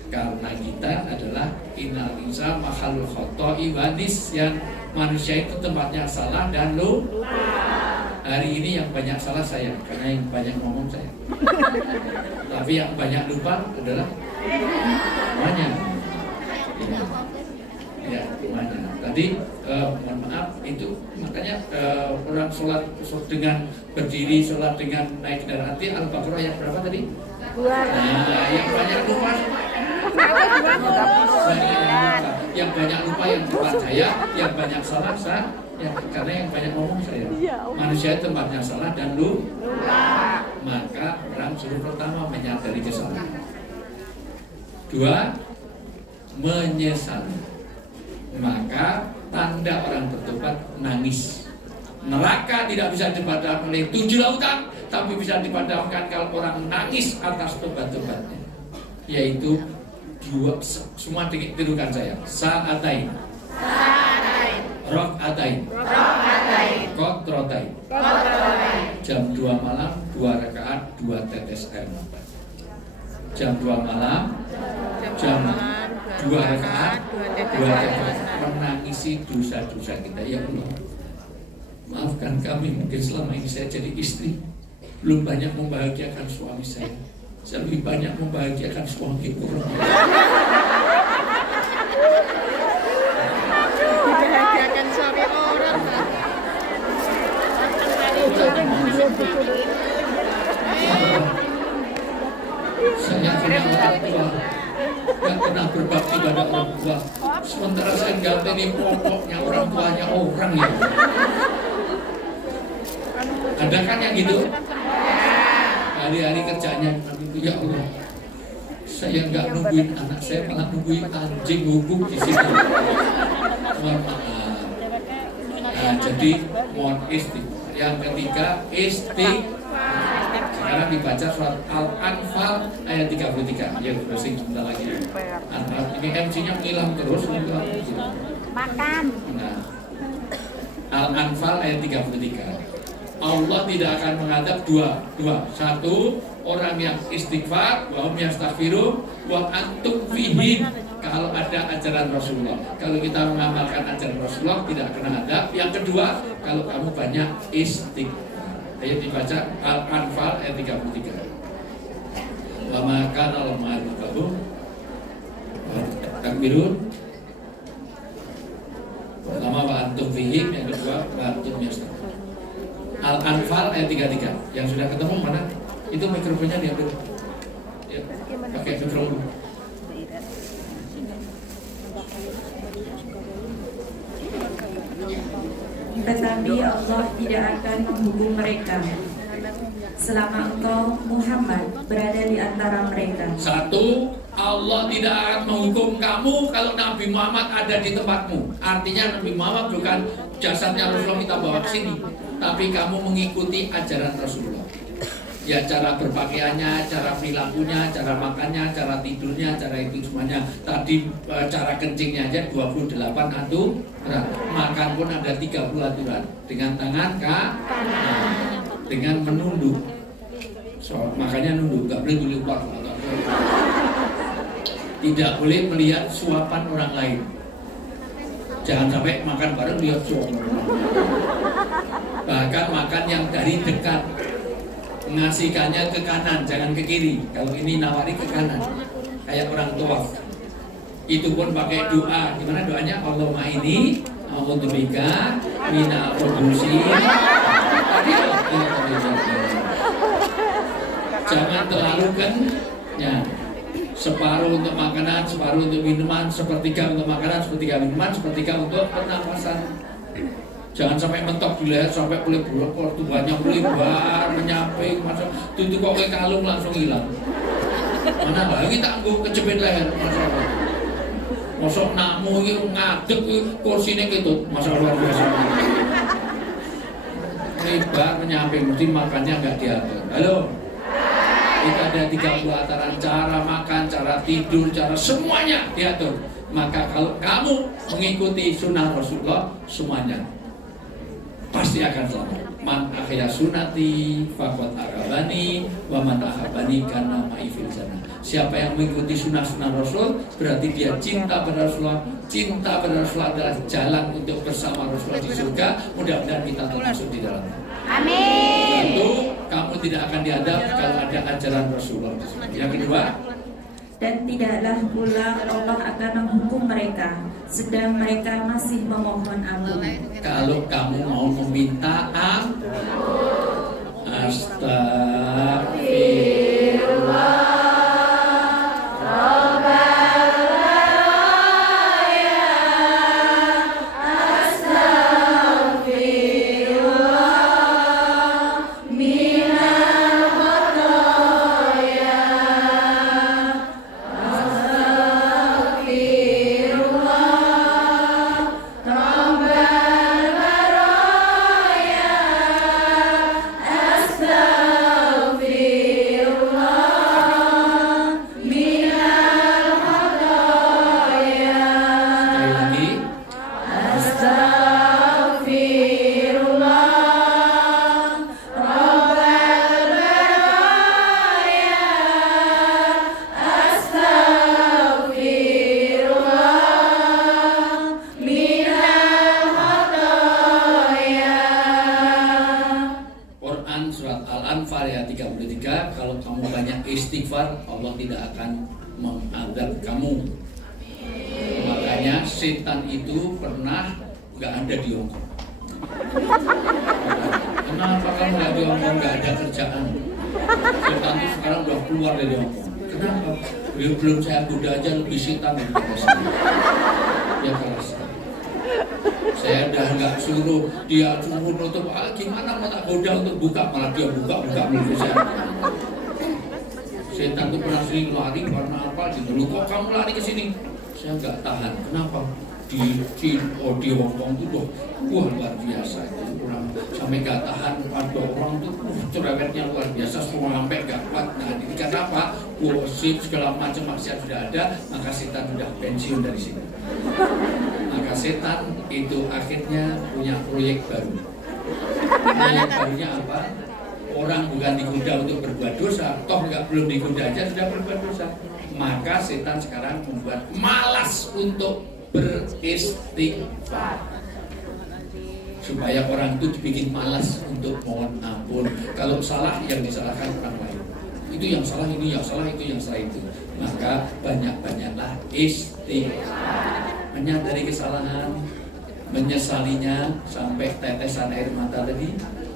Karena kita adalah innal insana makhluk khoto'i wa nisyan. Manusia itu tempatnya salah dan lupa. Hari ini yang banyak salah saya, karena yang banyak ngomong saya. Tapi yang banyak lupa adalah banyak. Ya, banyak. Tadi mohon maaf itu makanya orang sholat dengan berdiri, sholat dengan naik kendaraan. Al-Baqarah yang berapa tadi? 2. Nah, yang banyak lupa. Yang banyak lupa yang depan saya, yang banyak salah saya. Ya, karena yang banyak ngomong saya. Manusia tempatnya salah dan lupa. Maka orang suruh pertama menyadari kesalahan. 2, menyesali. Maka tanda orang bertobat nangis. Neraka tidak bisa dipadamkan oleh 7 lautan, tapi bisa dipadamkan kalau orang nangis atas tobat-tobatnya. Yaitu 2, semua tirukan saya. Sa'atain, Rok'atain, Kotrotain. Jam 2 malam 2 rakaat 2 tetes air mata. Jam 2 malam jam 2 rakaat 2 tetes, menangisi dosa-dosa kita. Ya Allah, maafkan kami, mungkin selama ini saya jadi istri belum banyak membahagiakan suami saya. Saya lebih banyak membahagiakan suami orang. Membahagiakan suami orang, Pak. Saya punya orang tua yang pernah berbakti pada orang tua, sementara saya ganti pokoknya orang tuanya orang ya. Ada kan yang gitu? Hari-hari kerjanya itu, ya Allah, saya nggak nungguin anak saya, malah nungguin anjing guguk di sini. Mohon maaf. Nah, jadi mohon istighfar. Yang ketiga, istighfar. Sekarang dibaca surat Al-Anfal ayat 33. Ya, browsing sebentar lagi. Ini MC-nya ngilang terus. Makan. Nah, Al-Anfal ayat 33. Allah tidak akan menghadap dua. 1, orang yang istighfar, wa hum yastaghfirun, wa antum fihim. Kalau ada ajaran Rasulullah, kalau kita mengamalkan ajaran Rasulullah tidak kena adab. Yang kedua, kalau kamu banyak istighfar. Ayo dibaca Al-Anfal ayat 33. Wa ma kana lahum ma'rufahum takbirun. Pertama wa antum fihim, yang kedua wa antum yastaghfirun. Al-Anfal ayat 33. Yang sudah ketemu mana? Itu mikrofonnya diambil. Ya, pakai mikrofon. Tetapi Allah tidak akan menghukum mereka selama engkau Muhammad berada di antara mereka. 1, Allah tidak akan menghukum kamu kalau Nabi Muhammad ada di tempatmu. Artinya Nabi Muhammad bukan jasadnya Rasulullah kita bawa ke sini, tapi kamu mengikuti ajaran Rasulullah. Ya, cara berpakaiannya, cara perilakunya, cara makannya, cara tidurnya, cara itu semuanya. Tadi cara kencingnya aja 28 aturan. Makan pun ada 30 aturan. Dengan tangan kanan, dengan menunduk, Makanya nunduk, nggak boleh lupa. Tidak boleh melihat suapan orang lain. Jangan sampai makan bareng lihat suapan orang lain. Bahkan makan yang dari dekat, ngasihkannya ke kanan, jangan ke kiri. Kalau ini nawari ke kanan, kayak orang tua. Itu pun pakai doa. Gimana doanya? Allahumma ini a'udzubika minal khubuthi. Jangan terlalu kan? Ya. Separuh untuk makanan, separuh untuk minuman, sepertiga untuk makanan, sepertiga minuman, sepertiga untuk pernapasan. Jangan sampai mentok di leher, sampai kulit berokor, tubuhnya melebar, menyamping, masa itu kok kayak kalung langsung hilang. Mana lagi tangguh kejepit leher, masalah. Masuk namu itu ngadek kursinya gitu, masa luar biasa. Lebar, menyamping, mesti makannya nggak diatur. Halo. Kita ada 30 ataran cara makan, cara tidur, cara semuanya diatur. Maka kalau kamu mengikuti sunnah Rasulullah, semuanya pasti akan selamat. Man akhya sunnati faqad ahabani wa man ahabani kana ma'i fil jannah. Siapa yang mengikuti sunnah-sunnah Rasul, berarti dia cinta pada Rasulullah. Cinta pada Rasulullah adalah jalan untuk bersama Rasulullah di surga. Mudah-mudahan kita termasuk di dalamnya. Amin. Tentu kamu tidak akan dihadap kalau ada ajaran Rasulullah. Yang kedua, dan tidaklah pula Allah akan menghukum mereka sedang mereka masih memohon ampun. kalau kamu mau meminta ampun, astagfirullah. Kalau kamu banyak istighfar, Allah tidak akan mengazab kamu. Makanya setan itu pernah nggak ada di Hongkong. Kenapa kamu nggak di Hongkong? Nggak ada kerjaan. Setan itu sekarang udah keluar dari Hongkong. Kenapa? Belum saya goda aja lebih setan daripada saya. Ya keras. Saya udah nggak suruh dia suruh nutup, gimana mau tak goda untuk buka, malah dia buka mulut saya. Setan itu pernah sering lari karena apa? Gitu. Kok kamu lari ke sini? Saya nggak tahan. Kenapa? Di Hongkong itu wah luar biasa. Orang sampai nggak tahan. Ada orang tuh cerewetnya luar biasa. Semua sampai nggak kuat. Nah ini kenapa? Gosip segala macam maksiat sudah ada, maka setan sudah pensiun dari sini. Maka setan itu akhirnya punya proyek baru. Proyek barunya apa? Orang bukan digoda untuk berbuat dosa, toh belum digoda aja sudah berbuat dosa. Maka setan sekarang membuat malas untuk beristighfar, supaya orang itu dibikin malas untuk mohon ampun. Kalau salah yang disalahkan orang lain, itu yang salah ini, yang salah itu, yang salah itu. Maka banyak-banyaklah istighfar, menyadari kesalahan, menyesalinya sampai tetesan air mata tadi.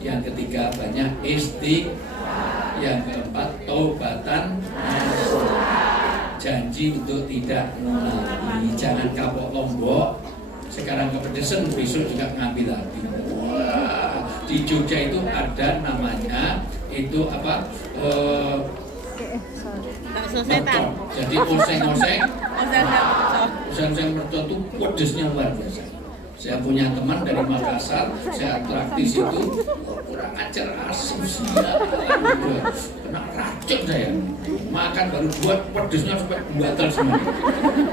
Yang ketiga banyak istighfar. Yang keempat taubatan nasuha, janji untuk tidak mengulangi. Jangan kapok lombok, sekarang kepedesan besok juga ngambil lagi. Wah, di Jogja itu ada namanya itu apa? Mercon. Jadi oseng-oseng mercon itu pedesnya luar biasa. Saya punya teman dari Makassar, saya praktis itu kurang ajar, asumsinya kena racun saya. Makan baru buat pedesnya sampai batal semua.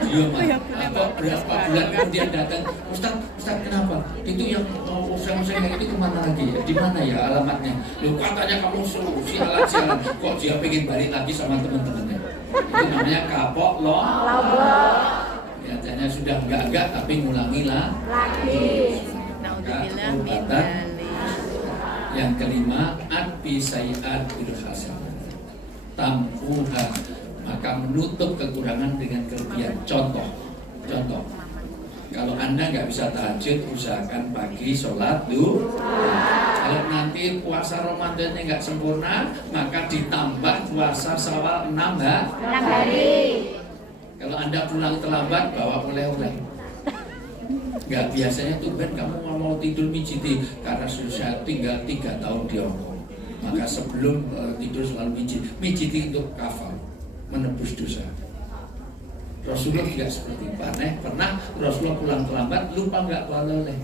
Dia mah berapa bulan kemudian datang, Ustaz kenapa? Itu yang mau usang-usang itu kemana lagi ya? Di mana ya alamatnya? Loh katanya kamu sialan, kok dia pengen balik lagi sama teman-temannya? Itu namanya kapok loh. Biasanya sudah enggak tapi ngulangilah lagi. Maka obatan yang kelima adbi sayiat bil hasanah tampuha, maka menutup kekurangan dengan kelebihan. Contoh, kalau Anda nggak bisa tahajud, usahakan pagi sholat dulu. Kalau nanti puasa Ramadannya nggak sempurna, maka ditambah puasa Syawal 6 hari. Kalau Anda pulang terlambat, bawa oleh-oleh. Nggak biasanya tuh Ben kamu mau tidur mijiti, karena saya tinggal 3 tahun di Hongkong. Maka sebelum tidur selalu mijiti untuk kafal, menebus dosa. Rasulullah juga seperti pernah Rasulullah pulang terlambat, lupa nggak oleh-oleh.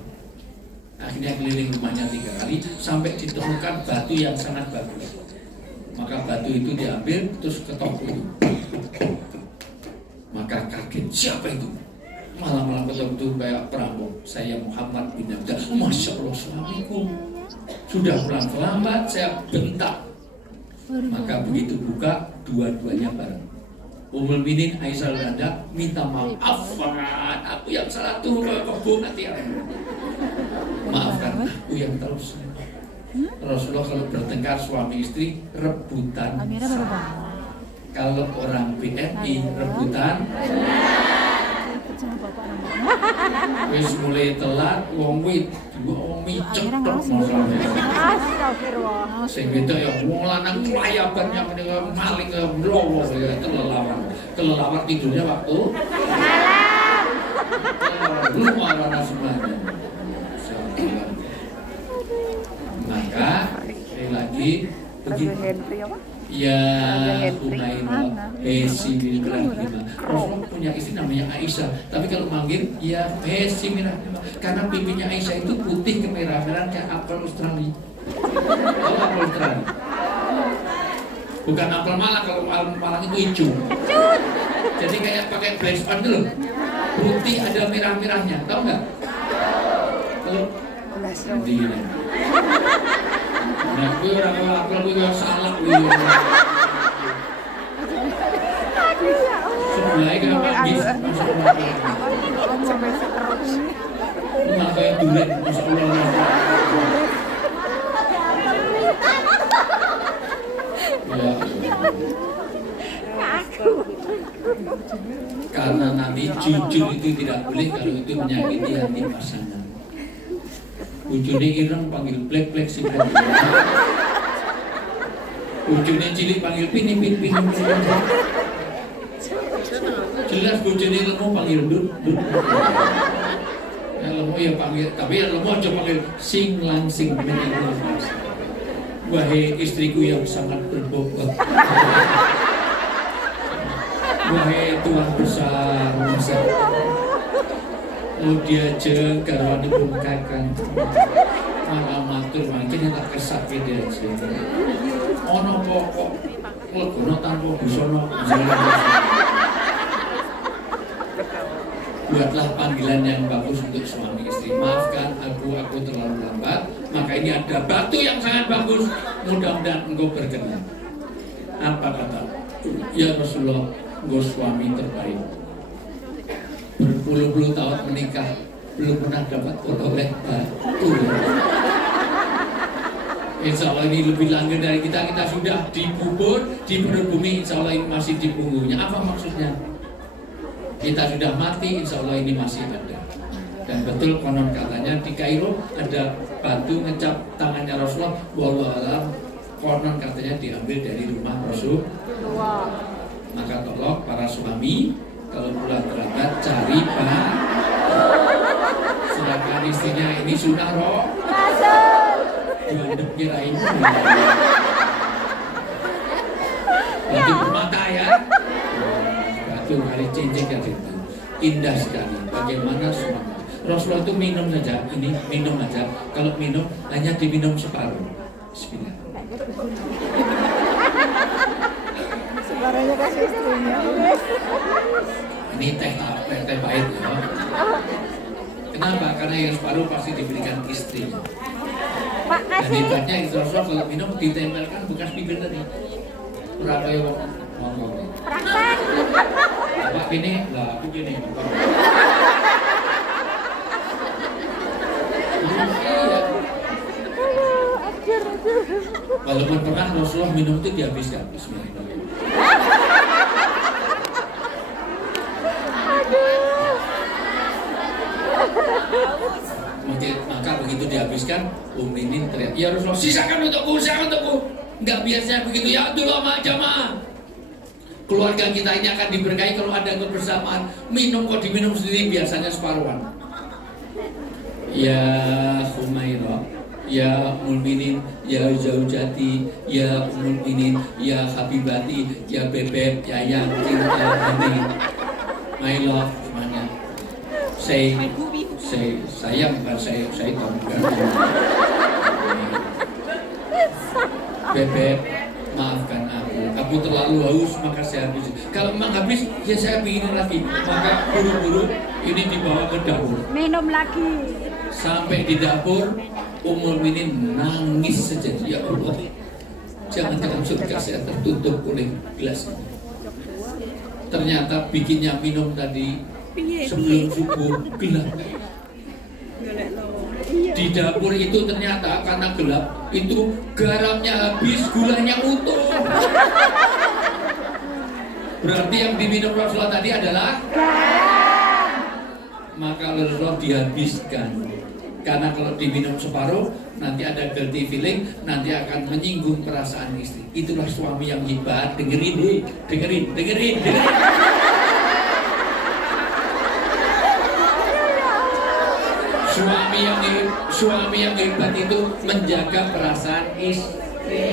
Akhirnya keliling rumahnya 3 kali sampai ditemukan batu yang sangat bagus. Maka batu itu diambil terus ketok itu. Maka kaget, siapa itu? Malam-malam betul-betul kayak perampok. Saya Muhammad bin Abdullah. Masya Allah suamiku sudah pulang terlambat, saya bentak. Maka begitu buka, dua-duanya bareng. Ummul Minin Aisyah Randa minta maaf, aku yang salah tuh kebun nanti. Maafkan aku yang terus. Rasulullah kalau bertengkar suami istri rebutan. Kalau orang BNI rebutan, wis mulai telat, wong wit, wong micek tok masalahnya. Astagfirullah. Sing beda ya wong lanang layabannya menika maling mlowo ya kelelawar tidurnya waktu malam. Belum warna semuanya. Maka sekali lagi begitu. Ya Humairah Hesi Mirahimah. Rasulullah punya istri namanya Aisyah, tapi kalau manggil ya Hesi Mirahimah, karena pipinya Aisyah itu putih kemerah-merahan kayak apel Australia. Kalau apel Australia bukan apel Malang, kalau apel Malang itu hijau. Jadi kayak pakai blush on dulu, putih ada merah-merahnya, tahu nggak? Kalau nanti ini. Nah, gue orang apel gue yang salah gue. Sebelahnya kan manggis, malah kayak duren, masya Allah. Ya, karena nanti jujur itu tidak boleh kalau itu menyakiti hati pasangan. Ujungnya ireng panggil plek sih. Ujungnya cilik panggil pini. Jelas ujungnya lemu panggil dud. Yang lemu ya panggil, tapi yang lemu aja panggil sing langsing menengok. Wahai istriku yang sangat berbobot. Wahai Tuhan besar, dia jeng garwani pun kakang malah matur makin tak kesat dia aja. Ono pokok legono tanpa busono. Buatlah panggilan yang bagus untuk suami istri. Maafkan aku terlalu lambat. Maka ini ada batu yang sangat bagus. Mudah-mudahan engkau berkenan. Apa kata? Ya Rasulullah, engkau suami terbaik. Berpuluh-puluh tahun menikah belum pernah dapat oleh batu. Insya Allah ini lebih langgeng dari kita sudah dikubur di perut bumi, insya Allah ini masih di punggungnya. Apa maksudnya? Kita sudah mati, insya Allah ini masih ada. Dan betul konon katanya di Kairo ada batu ngecap tangannya Rasulullah. Wallahualam, konon katanya diambil dari rumah Rasul. Maka tolong para suami, kalau pulang terlambat cari pak, sedangkan istrinya ini sunnah roh, diandep kirain, batu permata ya, batu kali cincin dan itu indah sekali. Bagaimana suami Rasulullah itu minum saja, ini minum aja. Kalau minum hanya diminum separuh. Bismillah. Sebaranya kasih istrinya. Ini teh pahit ya. Kenapa? Karena yang separuh pasti diberikan istrinya. Pak, Dan kasih. hebatnya itu Rasulullah kalau minum ditempelkan bekas bibir tadi. Berapa yang ngomong? Praktek. Bapak ini lah, aku gini. Walaupun pernah Rasulullah minum itu dihabiskan. Bismillahirrahmanirrahim. Maka begitu dihabiskan, Minin teriak, ya Rasulullah, sisakan untukku, sisakan untukku. Enggak biasanya begitu, ya Abdullah jamaah. Keluarga kita ini akan diberkahi kalau ada kebersamaan. Minum kok diminum sendiri, biasanya separuhan. Ya Humairah, ya Muminin, ya Zaujati, ya Muminin, ya Habibati, ya Bebek, ya yang cinta ini, my love, mana? Sayang bukan saya tahu bukan. Bebek, maafkan aku terlalu haus maka saya habis. Kalau memang habis, ya saya ingin lagi. Maka buru-buru ini dibawa ke dapur. Minum lagi. Sampai di dapur, Ummul Minin nangis saja. Ya Allah, jangan-jangan surga saya tertutup oleh gelas ini. Ternyata bikinnya minum tadi sebelum subuh gelap. Di dapur itu ternyata karena gelap itu garamnya habis, gulanya utuh. Berarti yang diminum Rasulullah tadi adalah garam. Maka Rasulullah dihabiskan. Karena kalau diminum separuh nanti ada guilty feeling, nanti akan menyinggung perasaan istri. Itulah suami yang hebat. Dengerin. Suami yang hebat itu menjaga perasaan istri.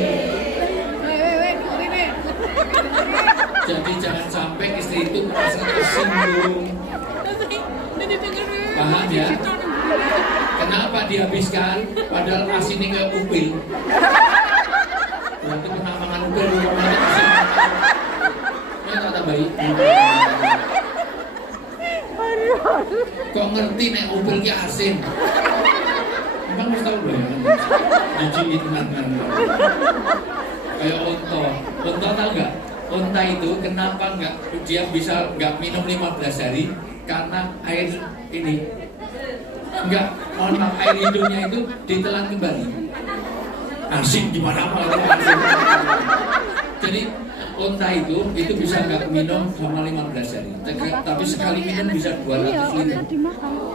Jadi jangan sampai istri itu merasa tersinggung. Paham ya? Kenapa dihabiskan? Padahal asinnya kayak upil. Berarti pernah makan upil di rumah asin. Ya tak baik. Kok ngerti nek upil ki asin? Emang mesti tahu belum? Jijik itu nanti. Kayak onta tahu nggak? Onta itu kenapa nggak dia bisa nggak minum 15 hari? Karena air ini nggak, mohon maaf, air hidungnya itu ditelan kembali. Asin gimana malah asin. Jadi onta itu bisa nggak minum selama 15 hari. Tapi sekali minum bisa 200 liter.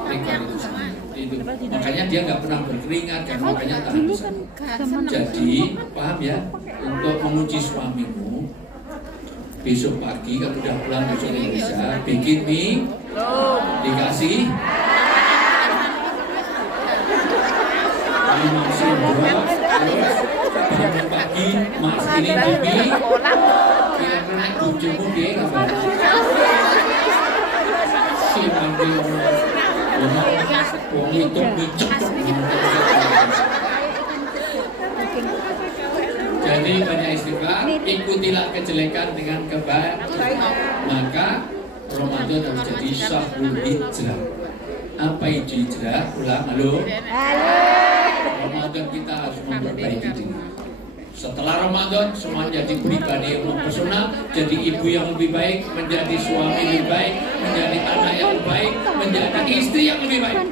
Rekor itu semua. Itu. Makanya dia nggak pernah berkeringat kan, makanya tahan besar. Jadi paham ya, untuk menguji suamimu besok pagi kalau udah pulang ke Indonesia bikin mie dikasih masih buah, terus bangun pagi mas ini mie kira-kira bujumu dia kabar si mandi wong itu micek. Jadi banyak istighfar, ikutilah kejelekan dengan kebaikan, maka Ramadan harus jadi syahrul hijrah. Apa itu hijrah? Ulang, halo. Ramadan kita harus memperbaiki diri. Setelah Ramadan semua jadi pribadi yang personal, jadi ibu yang lebih baik, menjadi suami lebih baik, menjadi anak yang lebih baik, menjadi istri yang lebih baik.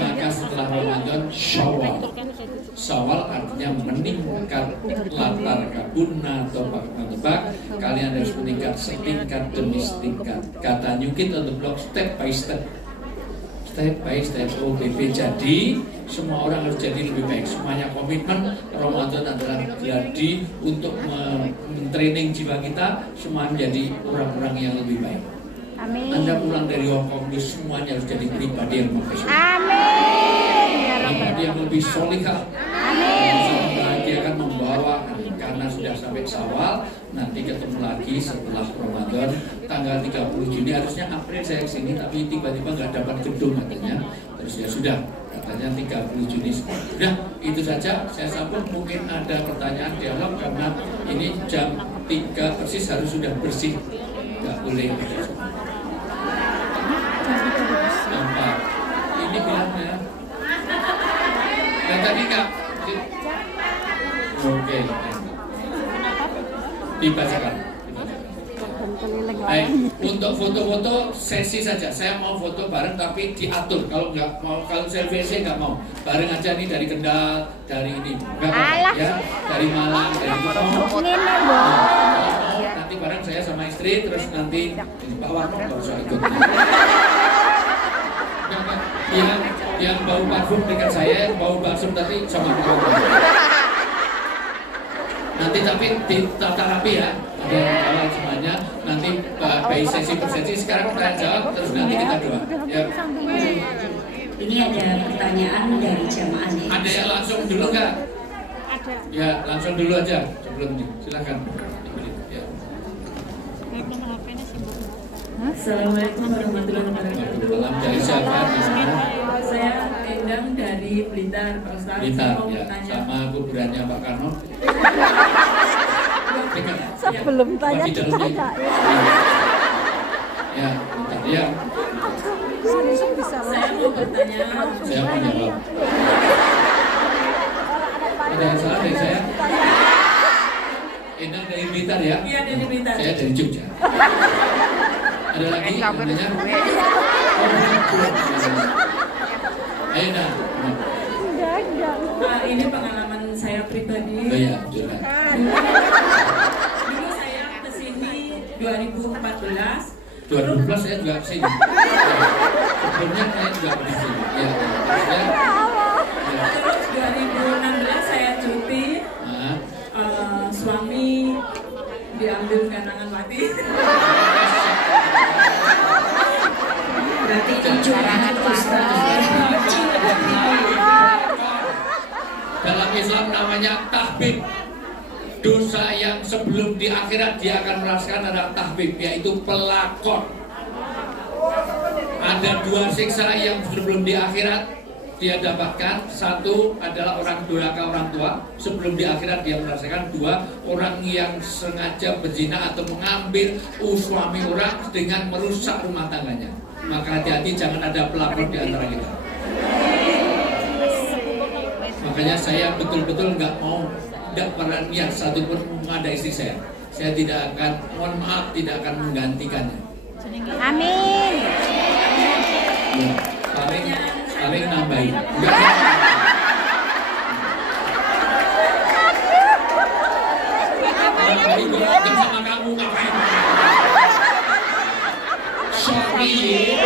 Maka setelah Ramadan Syawal artinya meningkat latar kabunna atau tebak. Kalian harus meningkat setingkat demi setingkat. Kata New Kid on the Block, step by step. Step by step OBB. Jadi semua orang harus jadi lebih baik. Semuanya komitmen. Ramadan adalah gladi untuk mentraining jiwa kita semua menjadi orang-orang yang lebih baik. Amin. Anda pulang dari Hong Kong ini semuanya harus jadi pribadi yang profesional. Amin. Pribadi yang lebih solihah. Amin. Bahagia akan membawa karena sudah sampai Syawal, nanti ketemu lagi setelah Ramadan tanggal 30 Juni. Harusnya April saya kesini, tapi tiba-tiba nggak dapat gedung katanya. Terus ya sudah, katanya 30 Juni. Sudah, itu saja. Saya sambung, mungkin ada pertanyaan dialog karena ini jam 3 persis harus sudah bersih, nggak boleh. Jam 4. Ini bilangnya. Dan tadi Kak. Oke. Dibacakan. Baik, untuk foto-foto sesi saja. Saya mau foto bareng tapi diatur. Kalau nggak mau, kalau selfie saya nggak mau. Bareng aja nih dari Kendal, dari ini. Nggak apa ya, dari Malang, dari Kupang. Nanti bareng saya sama istri, terus nanti Pak Warno nggak usah ikut. Yang bau parfum dekat saya, bau balsam tadi sama kamu. Nanti tapi di tata rapi ya, ada yang awal semuanya. Nanti by sesi per sesi. Sekarang kita jawab, terus nanti kita doa. Ya. Ini ada pertanyaan dari jamaah nih. Ada yang langsung dulu nggak? Ada. Ya langsung dulu aja sebelum ini. Silakan. Ya. Assalamualaikum warahmatullahi wabarakatuh. Salam dari siapa? Saya Endang dari Blitar, Pak Ustaz. Blitar, Saya mau ya. bertanya. Sama kuburannya Pak Karno. Sebelum tanya ditanya ya, bentar ya. bisa Saya mau bertanya. Saya mau jawab. Ada yang salah dari saya? Endang dari Blitar ya? Iya, dari Blitar. Saya dari Jogja. Ada lagi namanya? Ayo nah. Ini pengalaman saya pribadi. Oh ya, jelas. Dulu saya kesini 2014. 2012 saya juga kesini. Sebelumnya saya juga kesini. Ya. Terus 2016 saya cuti. Nah. Suami diambil ganangan mati. Berarti ini curang Dalam Islam namanya tahbib. Dosa yang sebelum di akhirat dia akan merasakan adalah tahbib, yaitu pelakon. Ada dua siksa yang sebelum di akhirat dia dapatkan. Satu adalah orang durhaka orang tua. Sebelum di akhirat dia merasakan. Dua, orang yang sengaja berzina atau mengambil suami orang dengan merusak rumah tangganya. Maka hati-hati, jangan ada pelakon di antara kita. Makanya saya betul-betul nggak mau, tidak pernah niat satupun ada istri saya. Saya tidak akan, mohon maaf, tidak akan menggantikannya. Amin. Ya, paling nambahin. Nambahin gue sama kamu ngapain? Sorry.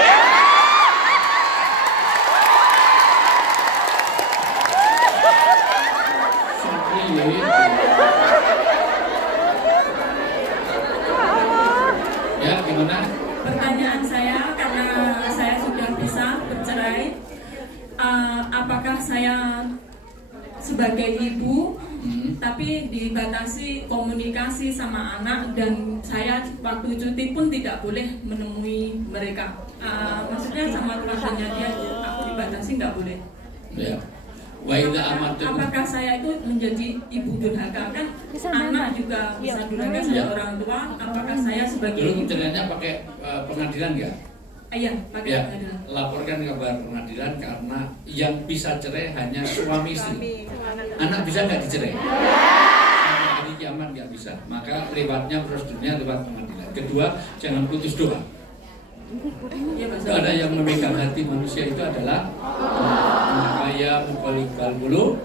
Ya, gimana? Pertanyaan saya, karena saya sudah bisa bercerai, apakah saya sebagai ibu tapi dibatasi komunikasi sama anak, dan saya waktu cuti pun tidak boleh menemui mereka, maksudnya sama keluarganya dia dibatasi, nggak boleh. Ya. Apakah saya itu menjadi ibu durhaka? Kan anak juga bisa durhaka sama orang tua. Apakah saya sebagai dulu ibu? caranya pakai pengadilan nggak? Iya, pakai Ya, pengadilan. laporkan ke pengadilan karena yang bisa cerai hanya suami istri. Anak bisa nggak dicerai? Hari kiamat nggak bisa. Maka lewatnya prosedurnya lewat pengadilan. Kedua, jangan putus doa. Iya, Pak. Ada yang memegang hati manusia itu adalah ya mukalikal bulu,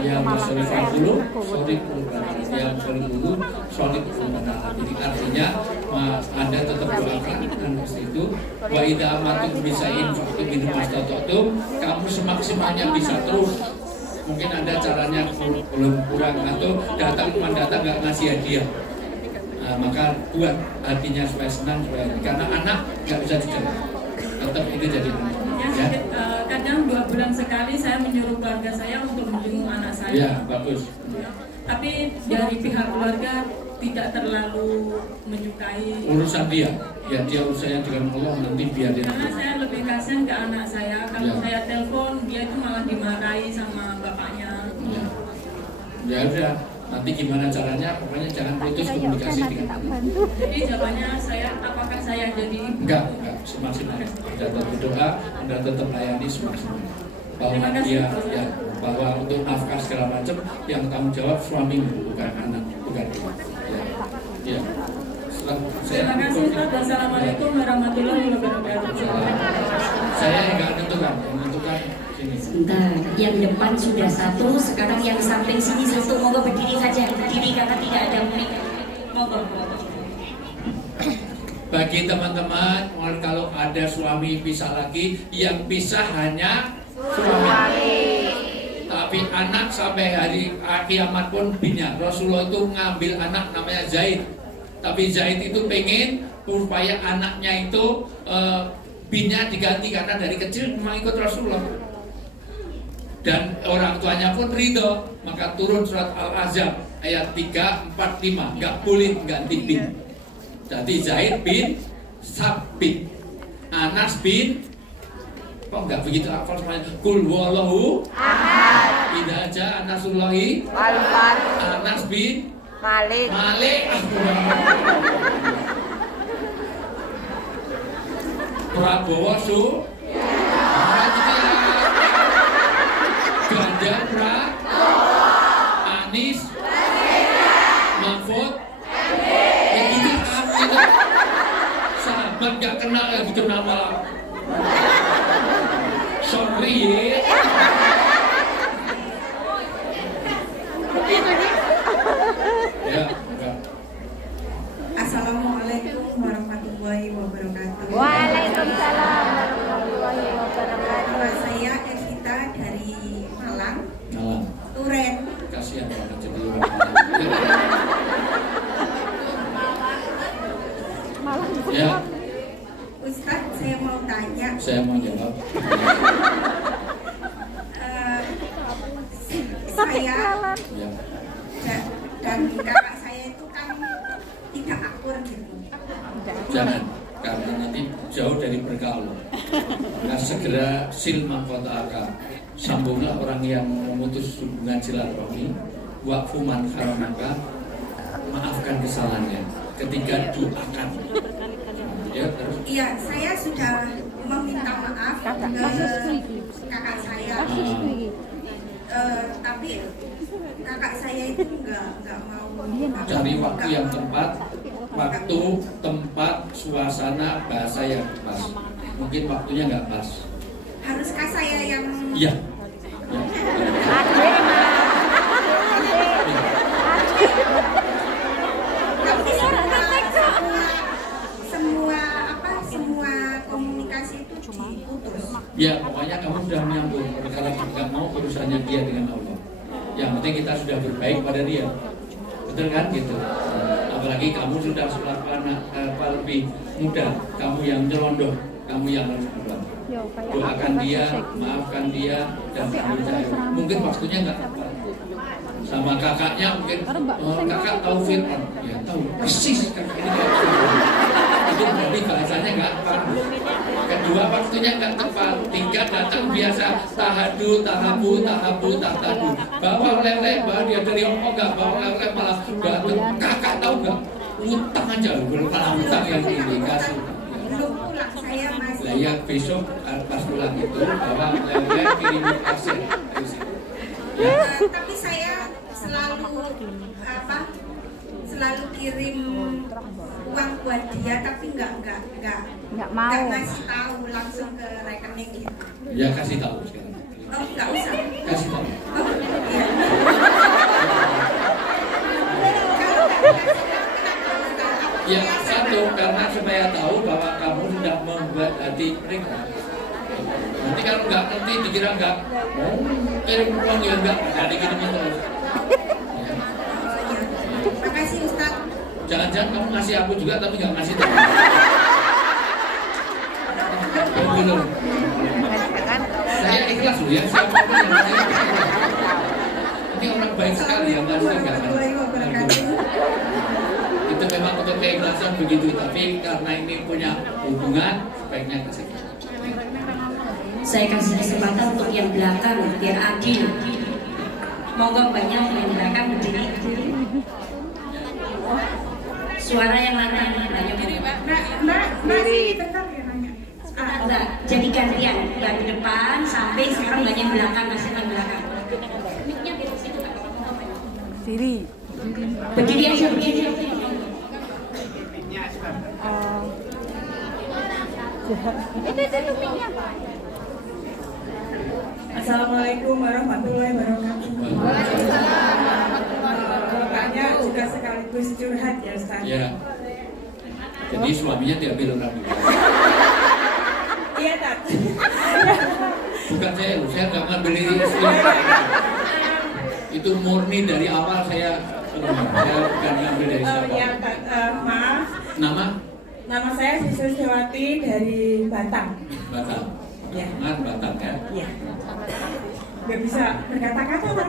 ya musolifal bulu, solid ya musolif bulu, solid bulu. Jadi artinya Anda tetap doakan dan itu wa idza amatum bisain faktu minum astatotum, kamu semaksimalnya bisa terus. Mungkin ada caranya belum kurang atau datang nggak ngasih hadiah. Maka buat hatinya supaya senang, supaya karena anak nggak bisa dijaga, tetap itu jadi ya. Kadang 2 bulan sekali saya menyuruh keluarga saya untuk menjenguk anak saya. Ya, bagus. tapi dari pihak keluarga tidak terlalu menyukai. Urusan dia, ya dia urusannya dengan Allah, nanti biar dia. Karena saya lebih kasihan ke anak saya, kalau saya telepon dia itu malah dimarahi sama bapaknya. Ya udah, nanti gimana caranya, pokoknya jangan putus komunikasi dengan dia. Jadi jawabannya saya, apakah saya jadi ibu? Enggak, semaksimal. Anda tetap berdoa, Anda tetap layani semaksimal. Bahwa dia, ya, bahwa untuk nafkah segala macam yang tanggung jawab suami, bukan anak, bukan dia. Ya. Terima kasih Ustaz. Wassalamualaikum warahmatullahi wabarakatuh. Saya enggak menentukan, yang menentukan sini. Sebentar, yang depan sudah satu, sekarang yang samping sini satu. Monggo berdiri saja, berdiri karena tidak ada mic. Monggo. Bagi teman-teman, kalau ada suami pisah lagi, yang pisah hanya suami. Tapi anak sampai hari kiamat pun binnya. Rasulullah itu ngambil anak namanya Zaid. Tapi Zaid itu pengen supaya anaknya itu binnya diganti karena dari kecil memang ikut Rasulullah. Dan orang tuanya pun ridho. Maka turun surat Al-Ahzab ayat 3, 4, 5. Nggak boleh ganti bin. Jadi Zaid bin Sabit, Anas bin, kok nggak begitu hafal semuanya? Kul huwallahu ahad. Idza jaa nasrullahi wal fath. Anas bin Malik. Prabowo Su. Ganjar Anis Mahfud. Itu sahabat gak kenal yang bikin nama. Sorry ya. Assalamualaikum warahmatullahi wabarakatuh. Waalaikumsalam warahmatullahi wabarakatuh. Nama saya Evita dari Malang. Turen. Kasihan banget jadi orang. Ya. Ustadz, saya mau tanya. Saya mau jawab. Saya Ya. dan kakak saya itu kan tidak akur gitu. Jangan, karena nanti jauh dari berkah Allah. Nah, segera silma kota akal. Sambunglah orang yang memutus hubungan silaturahmi. Waqfu man haramaka, maafkan kesalahannya. Ketiga, doakan. Ya, terus. Iya, saya sudah meminta maaf ke kakak saya. Tapi kakak saya itu nggak mau. Cari waktu yang tepat, waktu, tempat, suasana, bahasa yang pas. Mungkin waktunya nggak pas. Haruskah saya yang? Iya. Tapi semua komunikasi itu diputus. Ya, pokoknya kamu sudah menyambung. Kalau nggak mau urusannya dia dengan Allah. Yang penting kita sudah berbaik pada dia. Betul kan gitu. Apalagi kamu sudah lebih muda, kamu yang nyelondoh, kamu yang harus berubah. Doakan dia, maafkan dia, dan kamu percaya. Mungkin waktunya nggak tepat. Sama kakaknya mungkin, kakak tahu Fir'aun, ya tahu persis kakak ini kayak itu berarti bahasanya nggak tepat. Kedua, waktunya nggak tepat. Tiga, datang biasa tahadu, tahabu, tahadu. Bawa oleh-oleh, bawa dia dari Hongkong nggak, bawa oleh-oleh malah datang. Kakak tahu nggak? Utang aja, belum malah utang yang ini kasih. Belum pulang, saya masih. Lah ya besok pas pulang itu bawa oleh-oleh kirim aset. Tapi saya selalu kirim uang buat dia, tapi nggak mau ngasih tahu langsung ke rekening gitu. Ya kasih tahu sekarang. Oh, nggak usah. Kasih tahu. Oh, iya. Ya satu, karena supaya tahu bahwa kamu sudah membuat hati mereka. Nanti kalau nggak ngerti dikira nggak mau kirim uang ya nggak dikirimin terus. Makasih Ustaz. Jangan-jangan kamu ngasih aku juga tapi nggak ngasih tahu. Belum. Saya ikhlas loh ya, siapapun yang ngasih. Ini orang baik sekali ya Mas. Itu memang untuk keikhlasan begitu, tapi karena ini punya hubungan, sebaiknya kasih. Saya kasih kesempatan untuk yang belakang biar adil. Monggo banyak yang belakang berdiri. Suara yang lantang banyak. Mbak ini bentar ya nanya. Enggak, jadi gantian yang depan sampai sekarang banyak yang belakang, masih yang belakang. Siri. Berdiri aja, berdiri. Itu minyak. Assalamualaikum warahmatullahi wabarakatuh. Bapaknya juga sekaligus curhat ya Ustaz. Ya. Jadi suaminya diambil orang juga. Iya tak. Bukan saya nggak ngambil ini. Itu murni dari awal saya bukan ngambil dari siapa. Ya tak. Maaf. Nama saya Siswi Sewati dari Batam. Batam. Ya. Batam ya. Iya. Gak bisa berkata-kata Pak.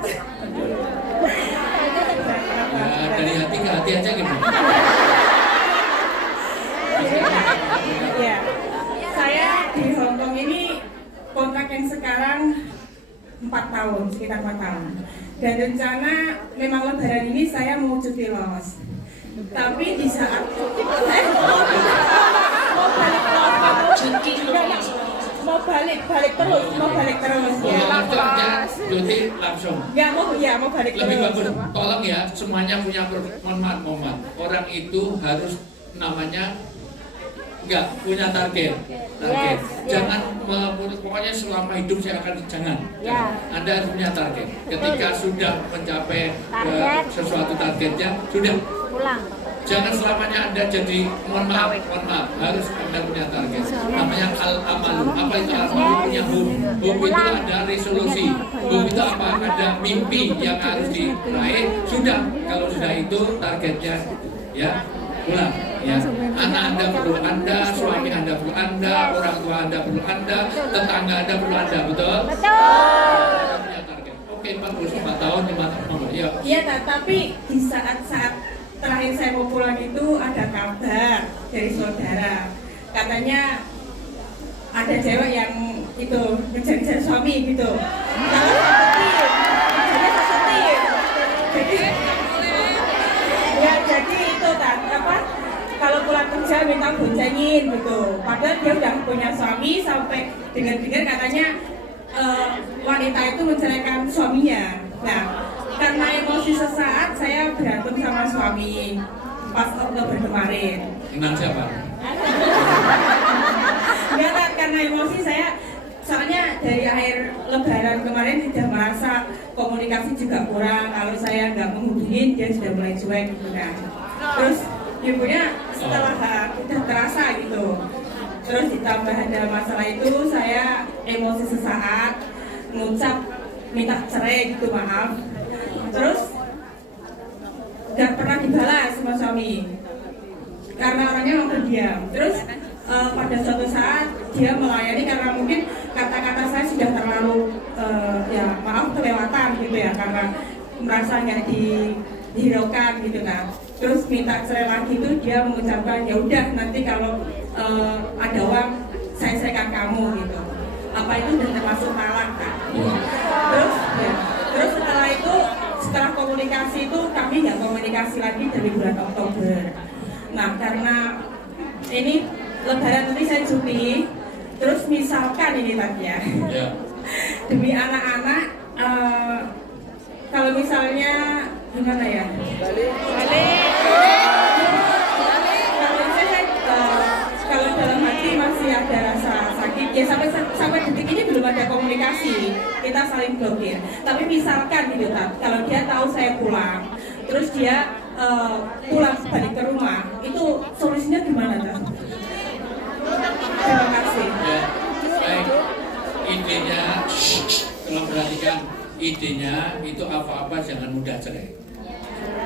Ya, dari hati ke hati aja gitu. Ya. Saya di Hongkong ini kontrak yang sekarang 4 tahun, sekitar 4 tahun. Dan rencana memang lebaran ini saya mau cuti los. Tapi di saat mau balik terus ya. Cuti langsung. Ya mau balik Lebih terus. bagus. Tolong ya, semuanya punya mohon. Orang itu harus namanya enggak punya target. Yes, Jangan pokoknya selama hidup saya akan jangan. Anda harus punya target. Ketika sudah mencapai sesuatu targetnya, sudah Pulang. jangan selamanya Anda jadi mohon maaf, harus Anda punya target. Namanya al-amalu. Apa itu al-amalu? Punya hub itu ada resolusi. Hub itu apa? Ada mimpi yang harus diraih. Sudah, kalau sudah itu targetnya ya pulang. Ya, anak Anda perlu Anda, suami Anda perlu Anda, orang tua Anda perlu Anda, tetangga Anda perlu Anda, betul? Anda punya target. Oke, bagus, 4 tahun, 5 tahun, ya. Iya, tapi di saat terakhir saya mau pulang itu ada kabar dari saudara. Katanya ada cewek yang itu ngejar-ngejar suami gitu. Jadi itu kan apa? Kalau pulang kerja minta boncengin gitu. Padahal dia udah punya suami, sampai dengar-dengar katanya wanita itu menceraikan suaminya. Nah, karena emosi sesaat saya berantem sama suami pas Oktober kemarin. Menang siapa? Enggak kan, karena emosi saya, soalnya dari akhir lebaran kemarin sudah merasa komunikasi juga kurang. Kalau saya nggak menghubungin, dia sudah mulai cuek gitu kan. Terus ibunya setelah udah terasa gitu. Terus ditambah ada masalah itu, saya emosi sesaat, ngucap minta cerai gitu, maaf. Terus gak pernah dibalas sama suami karena orangnya mau berdiam. Terus pada suatu saat dia melayani karena mungkin kata-kata saya sudah terlalu ya maaf kelewatan gitu ya, karena merasa nggak dihiraukan gitu kan. Terus minta cerai lagi itu dia mengucapkan ya udah nanti kalau ada uang saya ceraikan kamu gitu. Apa itu udah termasuk talak kan? Terus setelah itu, setelah komunikasi itu kami nggak komunikasi lagi dari bulan Oktober. Nah karena ini lebaran nanti saya cuti, terus misalkan ini tadi ya, demi anak-anak, kalau misalnya gimana ya? Kalau dalam hati masih ada rasa sakit, ya sampai detik ini belum ada komunikasi, kita saling blokir. Tapi misalkan gitu, kalau dia tahu saya pulang, terus dia pulang balik ke rumah, itu solusinya gimana, Tan? Terima kasih. Ya, baik. Idenya, kalau perhatikan, idenya itu apa-apa jangan mudah cerai,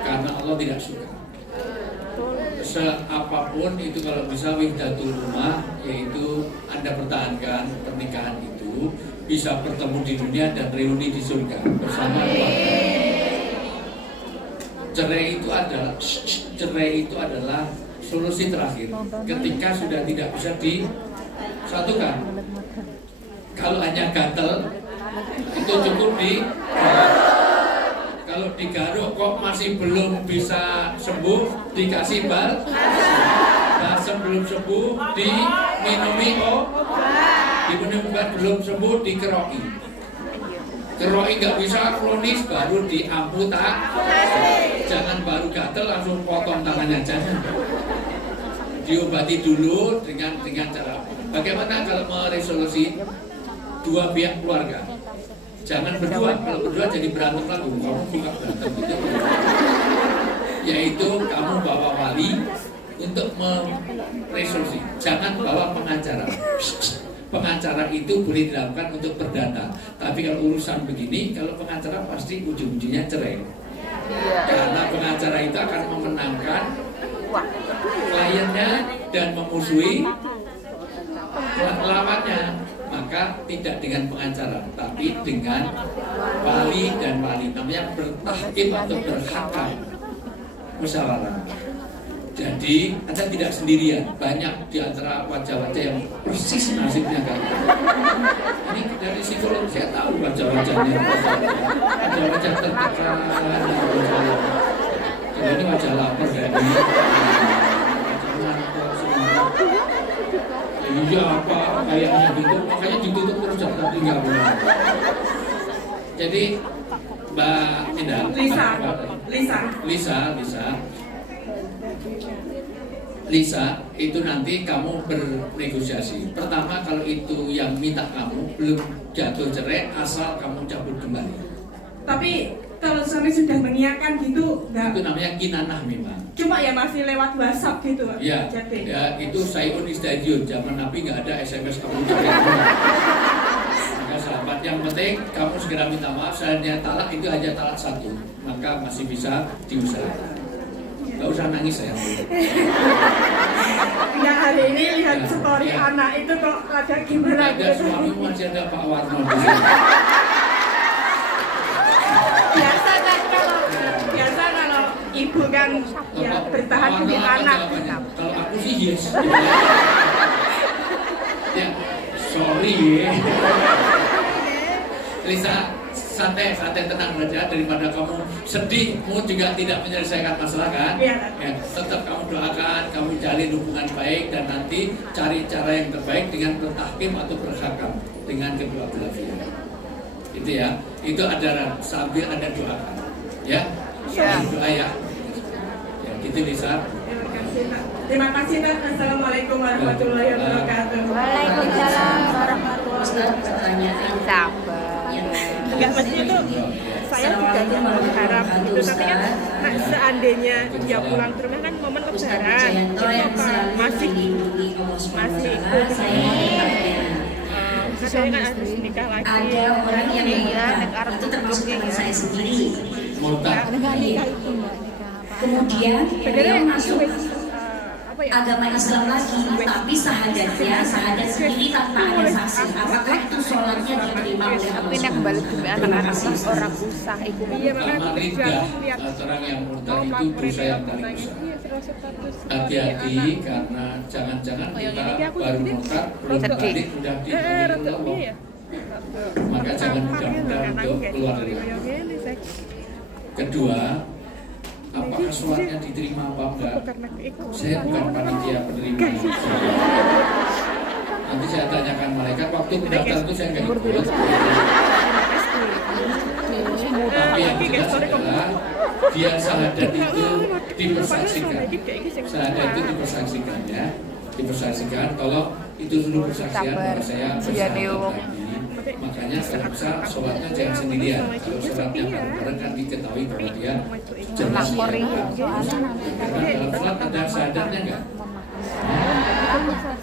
karena Allah tidak suka. Seapapun itu kalau bisa wihdatul rumah, yaitu Anda pertahankan pernikahan itu bisa bertemu di dunia dan reuni di surga bersama keluarga. Cerai itu adalah solusi terakhir ketika sudah tidak bisa disatukan. Kalau hanya gatel itu cukup kalau digaruk kok masih belum bisa sembuh, dikasih bal. Nah, sebelum sembuh diminumi diminum obat, belum sembuh dikeroki. Keroki nggak bisa kronis baru diamputasi. Jangan baru gatel langsung potong tangannya, jangan. Diobati dulu dengan cara. Bagaimana kalau meresolusi dua pihak keluarga? Jangan berdua, kalau berdua jadi berantem lagi. Kamu suka berantem gitu. Yaitu kamu bawa wali untuk meresolusi. Jangan bawa pengacara. Pengacara itu boleh dilakukan untuk perdata. Tapi kalau urusan begini, kalau pengacara pasti ujung-ujungnya cerai. Karena pengacara itu akan memenangkan kliennya dan memusuhi lawannya. Maka tidak dengan pengacara, tapi dengan wali dan wali. Namanya bertahkim atau berhakam musyawarah. Jadi Anda tidak sendirian. Banyak di antara wajah-wajah yang persis nasibnya kan. Ini dari psikolog saya tahu wajah-wajahnya. Wajah-wajah tertekan. Kalau ini wajah lapar jadi. Iya apa kayaknya gitu, makanya ditutup terus jangan tinggal. Jadi Mbak Indah, Lisa itu nanti kamu bernegosiasi. Pertama kalau itu yang minta kamu belum jatuh cerai, asal kamu cabut kembali. Tapi kalau suami sudah mengiyakan gitu enggak? Itu namanya kinanah memang. Cuma ya masih lewat WhatsApp gitu, Pak. Ya, ya itu sayun istadiun. Zaman Nabi nggak ada SMS kamu cerai. Maka sahabat, yang penting kamu segera minta maaf. Seandainya talak itu hanya talak satu, maka masih bisa diusahakan. Nggak usah nangis ya. Nggak, hari ini lihat story anak itu kok ada gimana? Ada suami masih ada Pak Warno di sini. Biasa kalau ibu kan ya bertahan demi anak. Kalau aku sih yes. Ya, sorry ya. Lisa, santai tenang saja, daripada kamu sedihmu juga tidak menyelesaikan masalah kan? Ya, tetap kamu doakan, kamu jalin hubungan baik dan nanti cari cara yang terbaik dengan bertahkim atau berhakam dengan kedua belah pihak. Itu ya, itu ada sambil ada doakan. Ya, doa ya. Ya, gitu Lisa. Terima kasih Pak. Assalamualaikum warahmatullahi wabarakatuh. Waalaikumsalam warahmatullahi wabarakatuh. Enggak, maksudnya itu saya juga berharap gitu, tapi kan seandainya dia pulang ke rumah kan momen lebaran itu apa masih saya kan harus nikah lagi. Ada orang yang mengatakan itu termasuk teman saya sendiri. Kemudian beliau masuk agama Islam lagi, tapi sahadat sendiri tanpa ada saksi. Apakah itu sholatnya diterima oleh Allah? Tapi yang balik ke anak-anak orang usah ibu. Iya, makanya orang yang murtad itu dosa yang paling besar. Hati-hati karena jangan-jangan kita baru murtad belum balik sudah dihukum Allah. Maka jangan mudah-mudah untuk keluar dari Allah. Kedua, apakah sholatnya diterima apa enggak? Saya bukan panitia penerima. Nanti saya tanyakan malaikat waktu pendaftaran itu saya nggak ikut. Tapi yang jelas adalah dia sahadat itu dipersaksikan. Sahadat itu dipersaksikan ya, dipersaksikan. Kalau itu dulu persaksian, maka saya bersahadat lagi. Makanya kalau bisa sholatnya jangan sendirian. Kalau sholatnya bareng-bareng kan diketahui bahwa dia jelas karena dalam sholat ada sahadatnya enggak?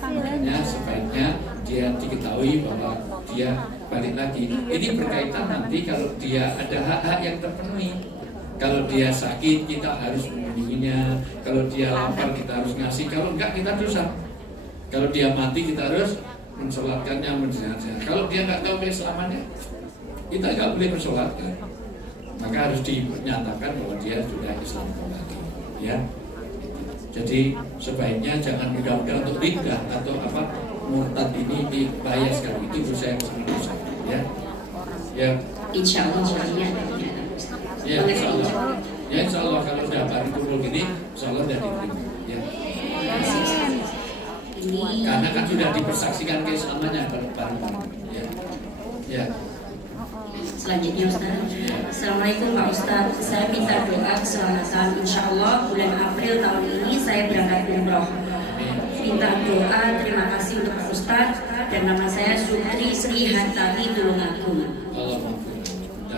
Makanya sebaiknya dia diketahui bahwa dia balik lagi. Ini berkaitan nanti kalau dia ada hak-hak yang terpenuhi. Kalau dia sakit kita harus memenuhinya. Kalau dia lapar kita harus ngasih. Kalau enggak kita dosa. Kalau dia mati kita harus mensolatkannya, menjalankan. Kalau dia nggak tahu keislamannya, kita nggak boleh mensolatkan. maka harus dinyatakan bahwa dia sudah Islam kembali, ya. Jadi sebaiknya jangan mudah-mudah untuk riddah atau apa murtad ini bahaya sekali, itu saya dosa, ya. Ya. Insya Allah ya, insya Allah. Ya, insya Allah kalau sudah baru kumpul gini, insya Allah sudah diterima, ya. Karena kan sudah dipersaksikan keislamannya bareng-bareng, ya. Ya. Selanjutnya Ustaz. Assalamualaikum Pak Ustaz. Saya minta doa keselamatan. Insya Allah bulan April tahun ini saya berangkat umroh. Minta doa, terima kasih untuk Pak Ustaz. Dan nama saya Sutri Sri Hartati Tulungagung. Allah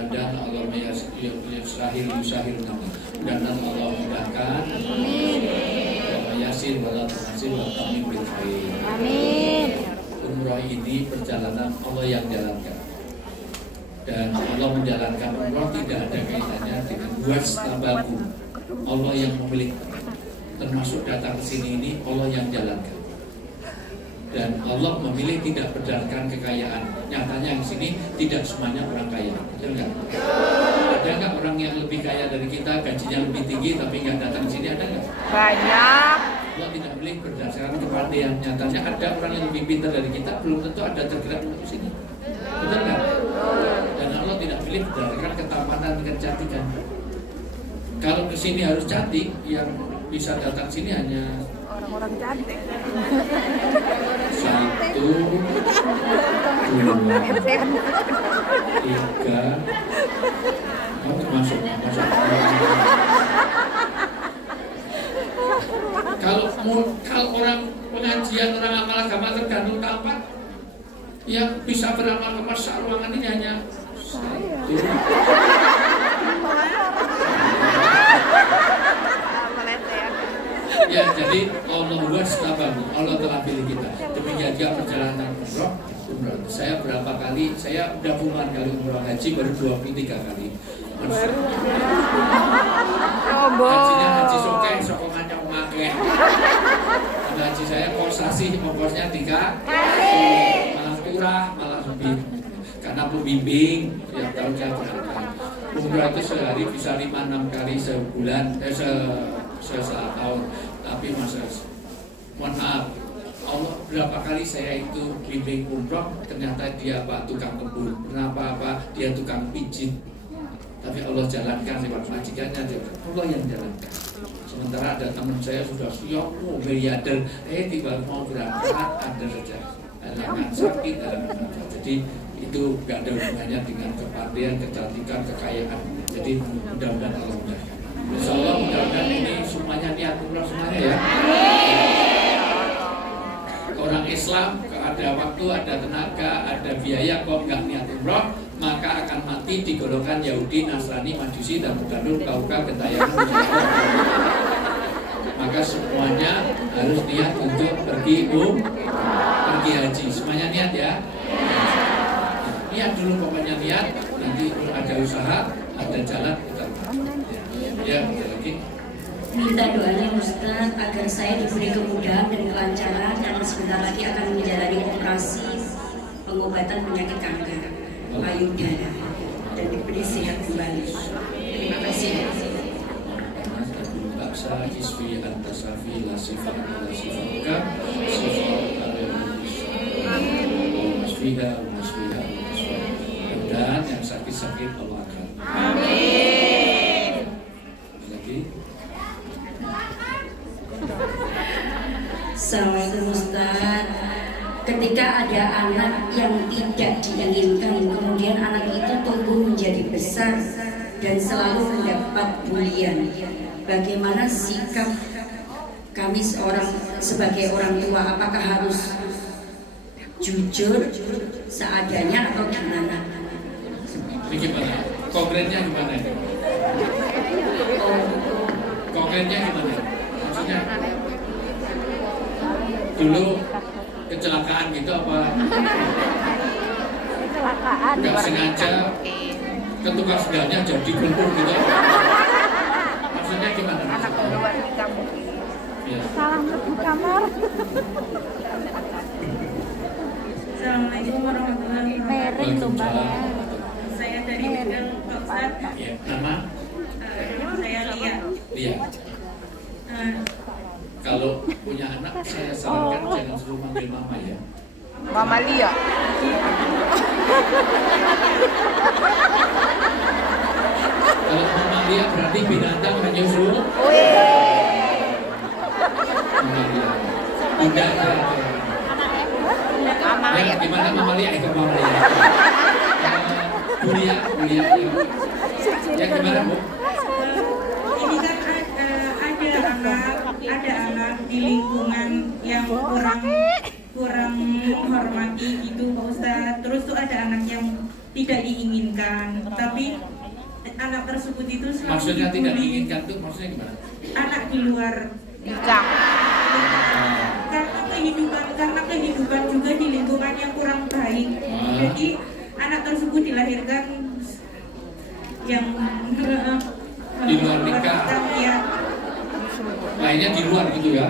dan Allah yusahil nama. Dan Allah mudahkan. Yasin wala tunasir wa tamim bil khair. Amin. Umroh ini perjalanan Allah yang jalankan. Dan Allah menjalankan umroh tidak ada kaitannya dengan buat tabaku. Allah yang memilih, termasuk datang ke sini ini Allah yang jalankan. Dan Allah memilih tidak berdasarkan kekayaan. Nyatanya di sini tidak semuanya orang kaya, betul nggak? Ada nggak orang yang lebih kaya dari kita, gajinya lebih tinggi tapi nggak datang ke sini, ada nggak? Banyak. Allah tidak memilih berdasarkan kepandaian. Nyatanya ada orang yang lebih pintar dari kita, belum tentu ada tergerak ke sini, betul nggak? Dan Allah tidak pilih berdasarkan ketampanan dan kecantikan. Kalau ke sini harus cantik, yang bisa datang sini hanya Orang-orang cantik. 1, 2, 3. Kamu masuk. Kalau orang pengajian, orang amal agama tergantung tampak, yang bisa beramal ke masa ruangan ini hanya 1. Ya, jadi Allah telah pilih kita. Demikian juga perjalanan umroh. Saya berapa kali? Saya udah puluhan kali umroh, haji baru 23 kali. Hajinya haji sokeng, sokongannya memakai. Haji saya kosasi, ongkosnya 3 malah turah, malah lebih. Karena pembimbing yang tahu saya berangkat. Umroh itu sehari bisa 5-6 kali sebulan, setahun. Tapi mohon maaf, Allah berapa kali saya itu bimbing umroh, ternyata dia tukang kebun, kenapa dia tukang pijit. Tapi Allah jalankan lewat majikannya, Allah yang jalankan. Sementara ada teman saya sudah siap, miliarder, tiba mau berangkat, ada saja halangan sakit, jadi itu nggak ada hubungannya dengan kepandaian, kecantikan, kekayaan. Jadi mudah-mudahan Allah mudahkan. Insya Allah mudah-mudahan ini semuanya niat umroh semuanya, ya. Orang Islam ada waktu, ada tenaga, ada biaya, kok nggak niat umroh, maka akan mati di golongan Yahudi, Nasrani, Majusi, dan Buddha, Kauka, Gentayangan. Maka semuanya harus niat untuk pergi haji. Semuanya niat, ya. Niat dulu, pokoknya niat. Nanti ada usaha, ada jalan, kita. Ya, lagi. Minta doanya Ustaz agar saya diberi kemudahan dan kelancaran karena sebentar lagi akan menjalani operasi pengobatan penyakit kanker payudara dan diberi sehat kembali. Terima kasih. Baksa isfi antasafi la sifat la sifatka sifat dan yang sakit-sakit Allah akan. Amin. Lagi. Assalamualaikum Ustaz. Ketika ada anak yang tidak diinginkan, kemudian anak itu tumbuh menjadi besar dan selalu mendapat bulian, bagaimana sikap kami sebagai orang tua? Apakah harus jujur seadanya atau gimana? Ini gimana? Konkretnya gimana ini? Konkretnya gimana? Maksudnya dulu kecelakaan gitu apa? Kecelakaan. Nggak sengaja ketukar segalanya jadi belum gitu. Maksudnya gimana? Anak keluar di kampung. Ya. Salah di kamar. Assalamualaikum warahmatullahi wabarakatuh. Mereng tuh Mbak. Saya dari Tegal, Pak Ustadz. Ya, nama? Saya Lia. Lia. Kalau punya anak, saya sarankan jangan suruh manggil mama ya. Mama Lia. Kalau mama Lia berarti binatang menyusul. Mama Lia. Udah. Ya, gimana mama Lia? Ikut mama Lia. Bu Lia. Ya gimana Bu? Ini kan ada anak di lingkungan yang kurang menghormati gitu Pak Ustadz. Terus tuh ada anak yang tidak diinginkan, tapi anak tersebut itu selalu Maksudnya tidak dibully. diinginkan tuh maksudnya gimana? Anak di luar Nikah. karena kehidupan juga di lingkungan yang kurang baik. Jadi anak tersebut dilahirkan yang Di luar nikah. Ya. Lainnya di luar gitu ya.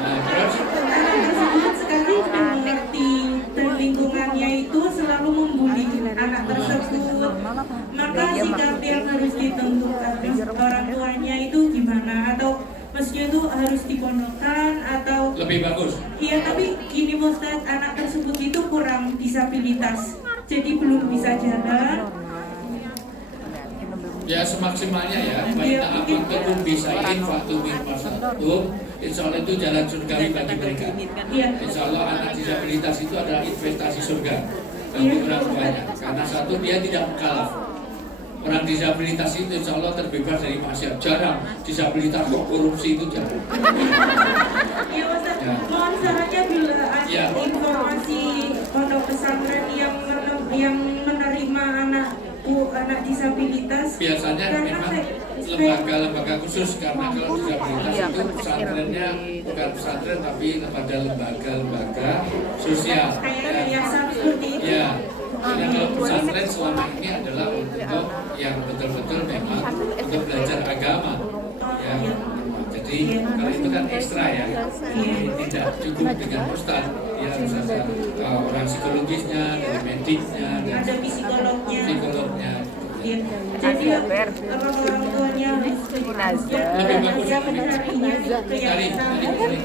Nah, terus Anak tersebut sekarang sudah mengerti dan lingkungannya itu selalu membuli anak tersebut. Maka sikap yang harus ditentukan orang tuanya itu gimana, atau maksudnya itu harus dipondokkan atau lebih bagus. iya, tapi gini Ustadz, anak tersebut itu kurang disabilitas, jadi belum bisa jalan. Ya semaksimalnya ya. Baik ta'amantum bisain faktum min masatum. Insya Allah itu jalan surgawi bagi mereka. Iya. Insya Allah anak disabilitas itu adalah investasi surga bagi orang tuanya. Karena satu, dia tidak mukallaf. Orang disabilitas itu insya Allah terbebas dari maksiat. Jarang disabilitas kok korupsi itu jarang. Iya Ustadz, Ya. mohon sarannya bila ada Ya. informasi pondok pesantren yang menerima anak disabilitas. Biasanya memang lembaga-lembaga khusus, karena kalau disabilitas itu pesantrennya bukan pesantren tapi pada lembaga-lembaga sosial. Kayak yayasan seperti itu. Ya, karena kalau pesantren selama ini adalah untuk yang betul-betul memang untuk belajar agama. Ya, jadi kalau itu kan ekstra ya, tidak cukup dengan ustaz. Ya harus ada orang psikologisnya, dari mediknya, dan Ada psikolognya. Ya. Jadi kalau orang tuanya harus lebih bagus mencarinya ke yayasan dari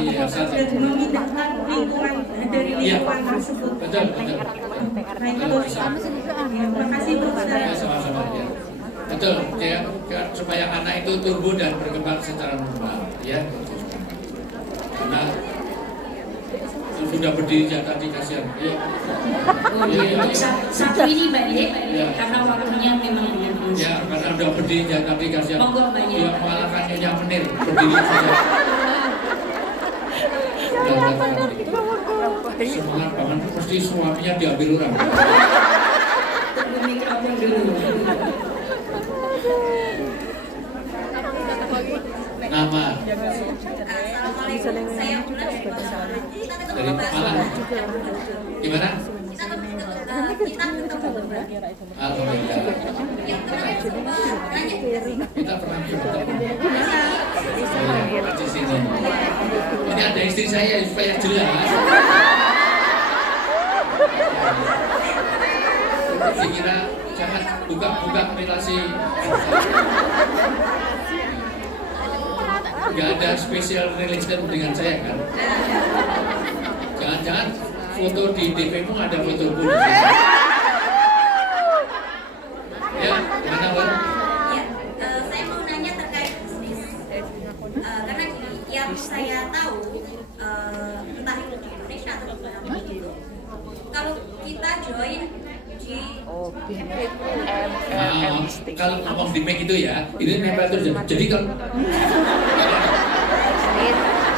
yayasan. dan memindahkan lingkungan dari lingkungan tersebut. Betul. Nah itu terima kasih Bu Ya, Ustaz. sama-sama ya. Betul, ya, supaya anak itu tumbuh dan berkembang secara normal, ya. Karena sudah berdiri tadi kasihan. Ya. Untuk satu ini Mbak Ye, Ya. karena waktunya memang Ya, karena udah berdiri tadi kasihan. Monggo, Mbak Ye. Dia mengalahkan Nyonya Menir berdiri saja. Semangat banget, pasti suaminya diambil orang. tunggu mikrofon dulu. Nama Assalamualaikum, saya Bulan dari Malang. Gimana? kita ketemu beberapa. Alhamdulillah. Yang kemarin sempat nanya Kita pernah bertemu di sini. Ini ada istri saya supaya jelas. Dikira jangan buka relasi. Gak ada special relation dengan saya kan? Jangan-jangan foto di DP-mu ada foto pun. Ya, mana Wan? ya, saya mau nanya terkait bisnis. Karena gini, yang saya tahu entah itu di Indonesia atau di mana gitu. Kalau kita join di Kalau ngomong di Mac itu ya, ini nempel terus. Jadi kalau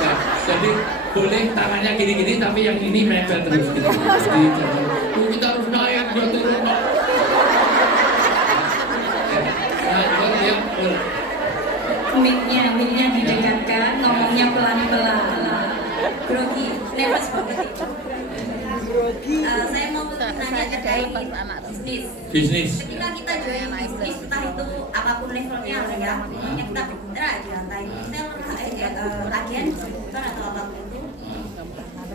ya, jadi boleh tangannya gini-gini, tapi yang ini nempel terus. Gitu. Jadi kita harus naik, dia turun. Mic-nya didekatkan, ngomongnya pelan-pelan. grogi, nervous banget itu. Saya mau nanya terkait bisnis. Bisnis. Ketika kita join bisnis, entah itu apapun levelnya lah ya, yang kita bergerak di lantai retail, agen, bukan atau apapun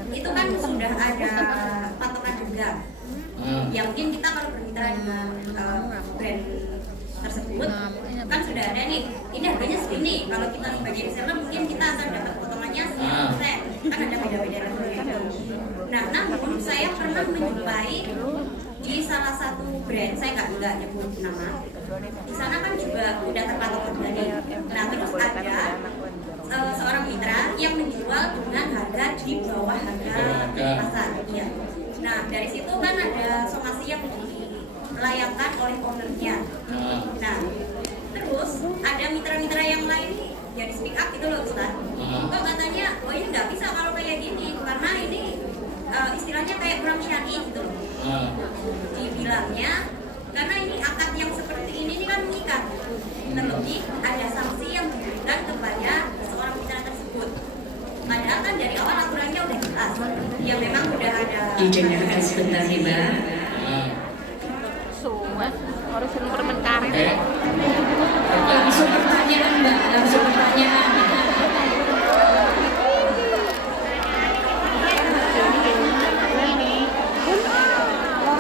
itu kan sudah ada patokan harga Ya mungkin kita kalau bermitra dengan brand tersebut kan sudah ada nih, ini harganya segini. Kalau kita sebagai reseller mungkin kita akan dapat potongannya 10%, kan ada beda-beda levelnya itu. Nah, namun saya pernah menjumpai di salah satu brand, saya nggak nyebut nama. Di sana kan juga udah terpatok harga. Nah, terus ada seorang mitra yang menjual dengan harga di bawah harga pasar. Iya. Nah, dari situ kan ada somasi yang dilayangkan oleh ownernya. Nah, terus ada mitra-mitra yang lain yang speak up gitu loh, Ustaz. Kok katanya, oh ini nggak bisa kalau kayak gini, karena ini istilahnya kayak kurang syar'i gitu loh. Dibilangnya, karena ini akad yang seperti ini kan mengikat. Terlebih ada sanksi yang diberikan kepada seorang mitra tersebut. Padahal kan dari awal aturannya udah jelas. Ya memang udah ada. Didengarkan sebentar nih, Mbak. Harus permentari. Langsung pertanyaan, Mbak. Langsung pertanyaan.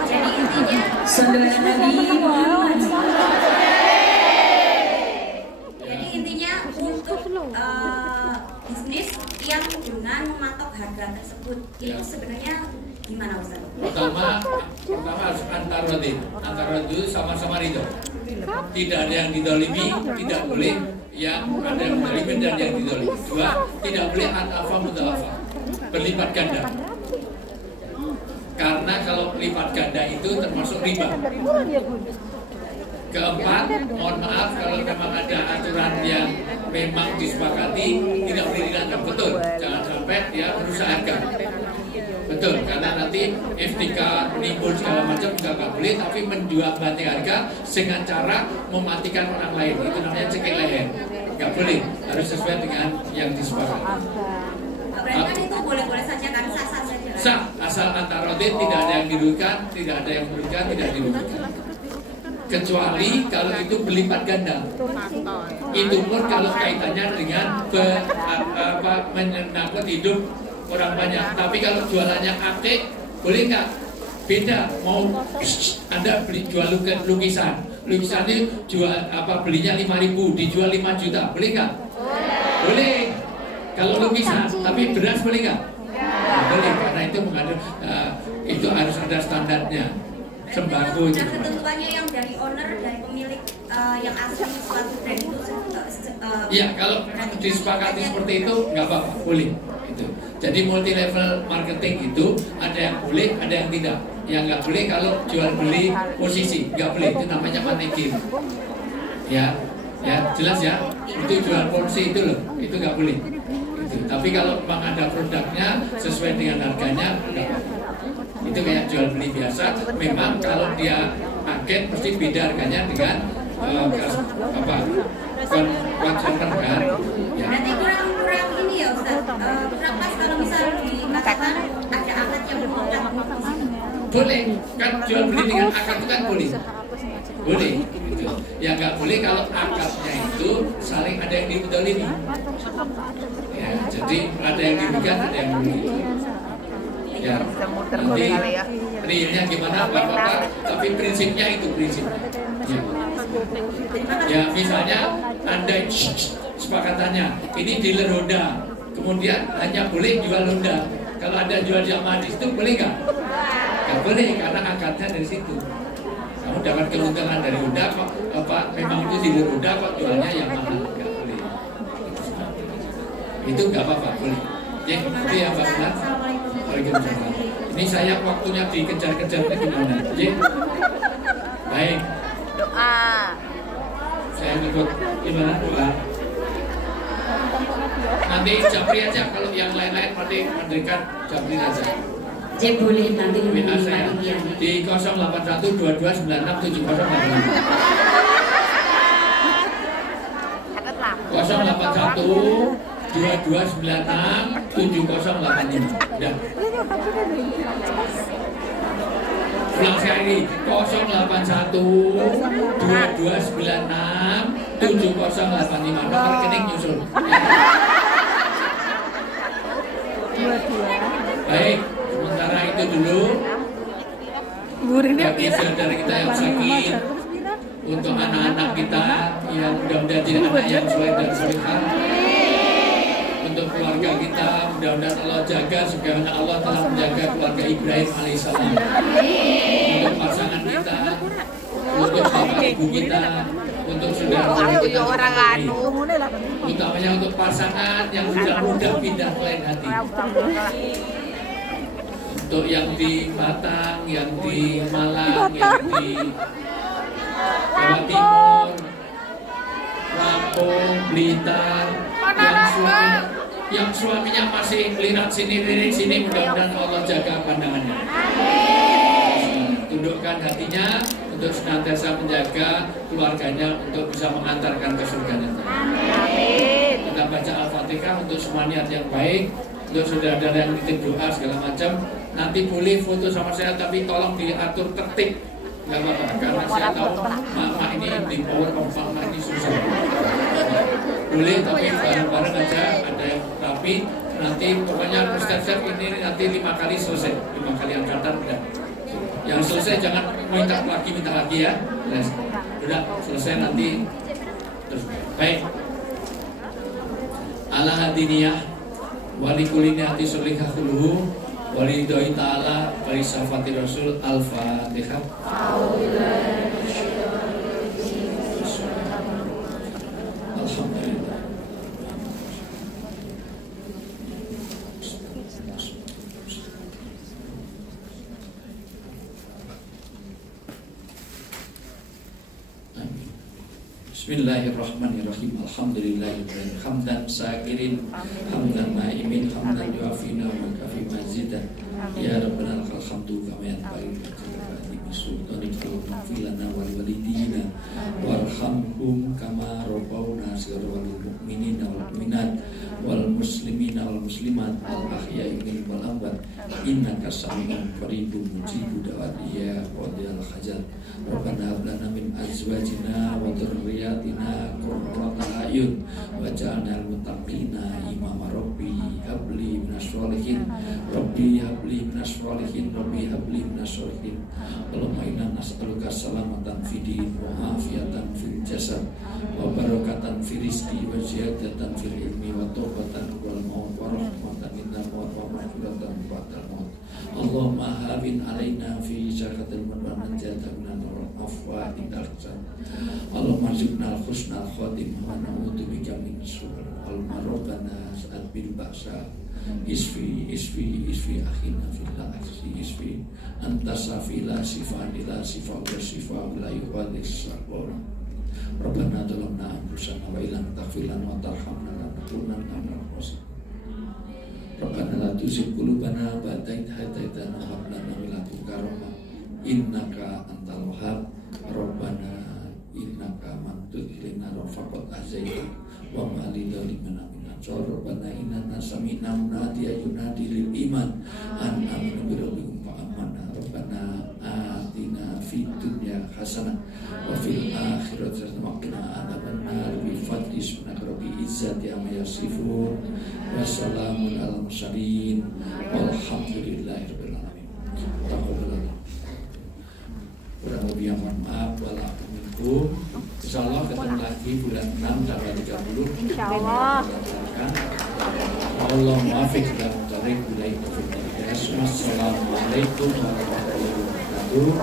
Jadi intinya Saudara Nabi Muhammad. Jadi intinya untuk bisnis yang dengan mematok harga tersebut itu sebenarnya gimana, Ustaz? Pertama harus antar itu sama-sama ridho. Tidak ada yang didolimi, tidak boleh yang ada yang didolimi dan yang didolimi. Dua, tidak boleh atafa mudalafa, berlipat ganda. Karena kalau lipat ganda itu termasuk riba. Keempat, mohon maaf kalau memang ada aturan yang memang disepakati tidak boleh dilanggar. Betul, jangan sampai dia merusak harga. Betul, karena nanti FTK nimbul segala macam juga nggak boleh, tapi menjual banting harga dengan cara mematikan orang lain, itu namanya cekik leher. Nggak boleh, harus sesuai dengan yang disepakati. Berarti kan itu boleh-boleh saja kan, sah-sah saja. Sah, asal antara tidak ada yang dirugikan, tidak ada yang merugikan, tidak dirugikan. Kecuali kalau itu berlipat ganda. Itu pun kalau kaitannya dengan menyangkut hidup orang banyak. Tapi kalau jualannya akik, boleh nggak? Beda. Mau Anda beli jual lukisan, lukisannya jual belinya 5.000, dijual 5 juta, boleh nggak? Boleh. Kalau lukisan, tapi beras boleh nggak? Boleh, karena itu mengandung itu harus ada standarnya. Sembako itu. Nah, ketentuannya yang dari owner, dari pemilik yang asli suatu brand itu. Iya, kalau disepakati seperti itu nggak apa-apa, boleh. Itu. Jadi multi level marketing itu ada yang boleh, ada yang tidak. Yang nggak boleh kalau jual beli posisi, nggak boleh. Itu namanya manekin. Ya, jelas ya. Itu jual porsi itu loh, itu nggak boleh. Itu. Tapi kalau memang ada produknya sesuai dengan harganya, nggak apa-apa. Itu kayak jual beli biasa. Memang kalau dia agen pasti beda harganya dengan konsumen kan. Ya. Berarti kurang ini ya, Ustaz. Kurang pas kalau misalnya dikatakan ada akad yang mengikat. Boleh, kan jual beli dengan akad itu kan boleh. Boleh, gitu. Ya nggak boleh kalau akadnya itu saling ada yang didolimi. Ya, jadi ada yang dirugikan, ada yang merugikan. Ya, nanti realnya gimana Bapak, tapi prinsipnya itu prinsipnya. Ya, misalnya Anda sepakatannya ini dealer Honda, kemudian hanya boleh jual Honda. Kalau ada jual Yamaha di situ boleh nggak? Nggak boleh karena akadnya dari situ. Kamu dapat keuntungan dari Honda kok memang itu dealer Honda kok jualnya Yamaha, nggak boleh. Itu nggak apa-apa, boleh. Ya, itu ya Pak Benar. Waalaikumsalam. Ini saya waktunya dikejar-kejar gimana? Ya. Baik. Doa. Saya ikut gimana doa? Nanti Japri aja, kalau yang lain-lain nanti mendirikan Japri aja. Jadi boleh nanti WA saya di 08122967085. 08122967085. Udah. Ulang sekali 08122967085. Nomor rekening nyusul. Baik, sementara itu dulu. bagi saudara kita yang sakit, untuk anak-anak kita yang mudah-mudahan jadi anak yang soleh dan solehah, untuk keluarga kita mudah-mudahan Allah jaga sebagaimana Allah telah menjaga keluarga Ibrahim alaihissalam, untuk pasangan kita, untuk bapak ibu kita, untuk saudara kita, utamanya untuk pasangan yang sudah mudah pindah ke lain hati, untuk yang di Batang, yang di Malang, yang di Jawa Timur, Lampung, Blitar, yang suaminya masih lihat sini, lirik sini, mudah-mudahan Allah jaga pandangannya. Tundukkan hatinya untuk senantiasa menjaga keluarganya untuk bisa mengantarkan ke surganya. Kita baca Al-Fatihah untuk semua niat yang baik, untuk saudara-saudara yang titip doa segala macam. Nanti boleh foto sama saya, tapi tolong diatur tertib. Gak apa-apa, karena saya tahu mama ini di power of mama ini susah. Boleh, tapi bareng-bareng aja, ada yang rapi. Nanti pokoknya step-step ini nanti 5 kali selesai, 5 kali angkatan udah. Yang selesai jangan minta lagi ya. Udah selesai nanti terus. Baik. Ala hadiniyah wali kuliniyati sulihah kuluhu wali doi ta'ala wali syafati rasul al-fatihah. Alhamdulillah. Bismillahirrahmanirrahim. Alhamdulillahirabbil hamdan syakirin hamdan naimin hamdan yuafina wa kafi mazidan. Ya rabbana lakal hamdu kama yanbaghi li sultanikal filana wal walidina warhamhum kama rabbawna sirral mu'minina wal mu'minat wal muslimina wal muslimat al ahya'i minhum wal amwat innaka sami'un qaribun mujibud da'wati qadiyal hajat. Rabbana hab lana min azwajina wa dzurriyyatina qurrata a'yun waj'alna lil muttaqina imama. Rabbi habli minas sholihin Rabbi habli minas sholihin Rabbi habli minas sholihin. Allahumma inna nas'aluka salamatan fid din wa afiyatan fil jasad wa barakatan fil rizqi wa ziyadatan fil ilmi wa tawbatan wal maut wa rahmatan minna wa maghfiratan ba'dal maut. Allahumma hawin alaina fi syakatil wa najatan minan afwa indal husn. Allahumma rizqna husnal khatimah wa na'udzu bika min su'il al-marabana sa'at bil ba'sa isfi akhina fillah isfi anta safila sifanila sifa wa sifa la yuqadis sabor. Rabbana dalamna anfusana wa ilam taghfir lana wa tarhamna lanakunanna minal khasirin. Rabbana la tuzigh qulubana ba'da idh hadaytana wa hab lana min ladunka rahmah innaka antal wahhab. Rabbana innaka man tudkhilna faqad azaita wa ma lidzalimina min ansar. Rabbana inna sami'na munadiyan yunadi lil iman an aminu bi rabbikum fa amanna. Rabbana atina fid dunya hasanah wa fil akhirati hasanah wa qina adzabannar. Bi fadli subhanaka rabbil izzati amma yasifun wa salamun alal mursalin walhamdulillahirabbil alamin. Taqabbalallahu. Kurang lebih yang mohon maaf, walaupun insyaallah ketemu lagi bulan 6 tanggal 30 insyaallah. Allah muafiq dan tarik wilayah. Assalamualaikum warahmatullahi wabarakatuh.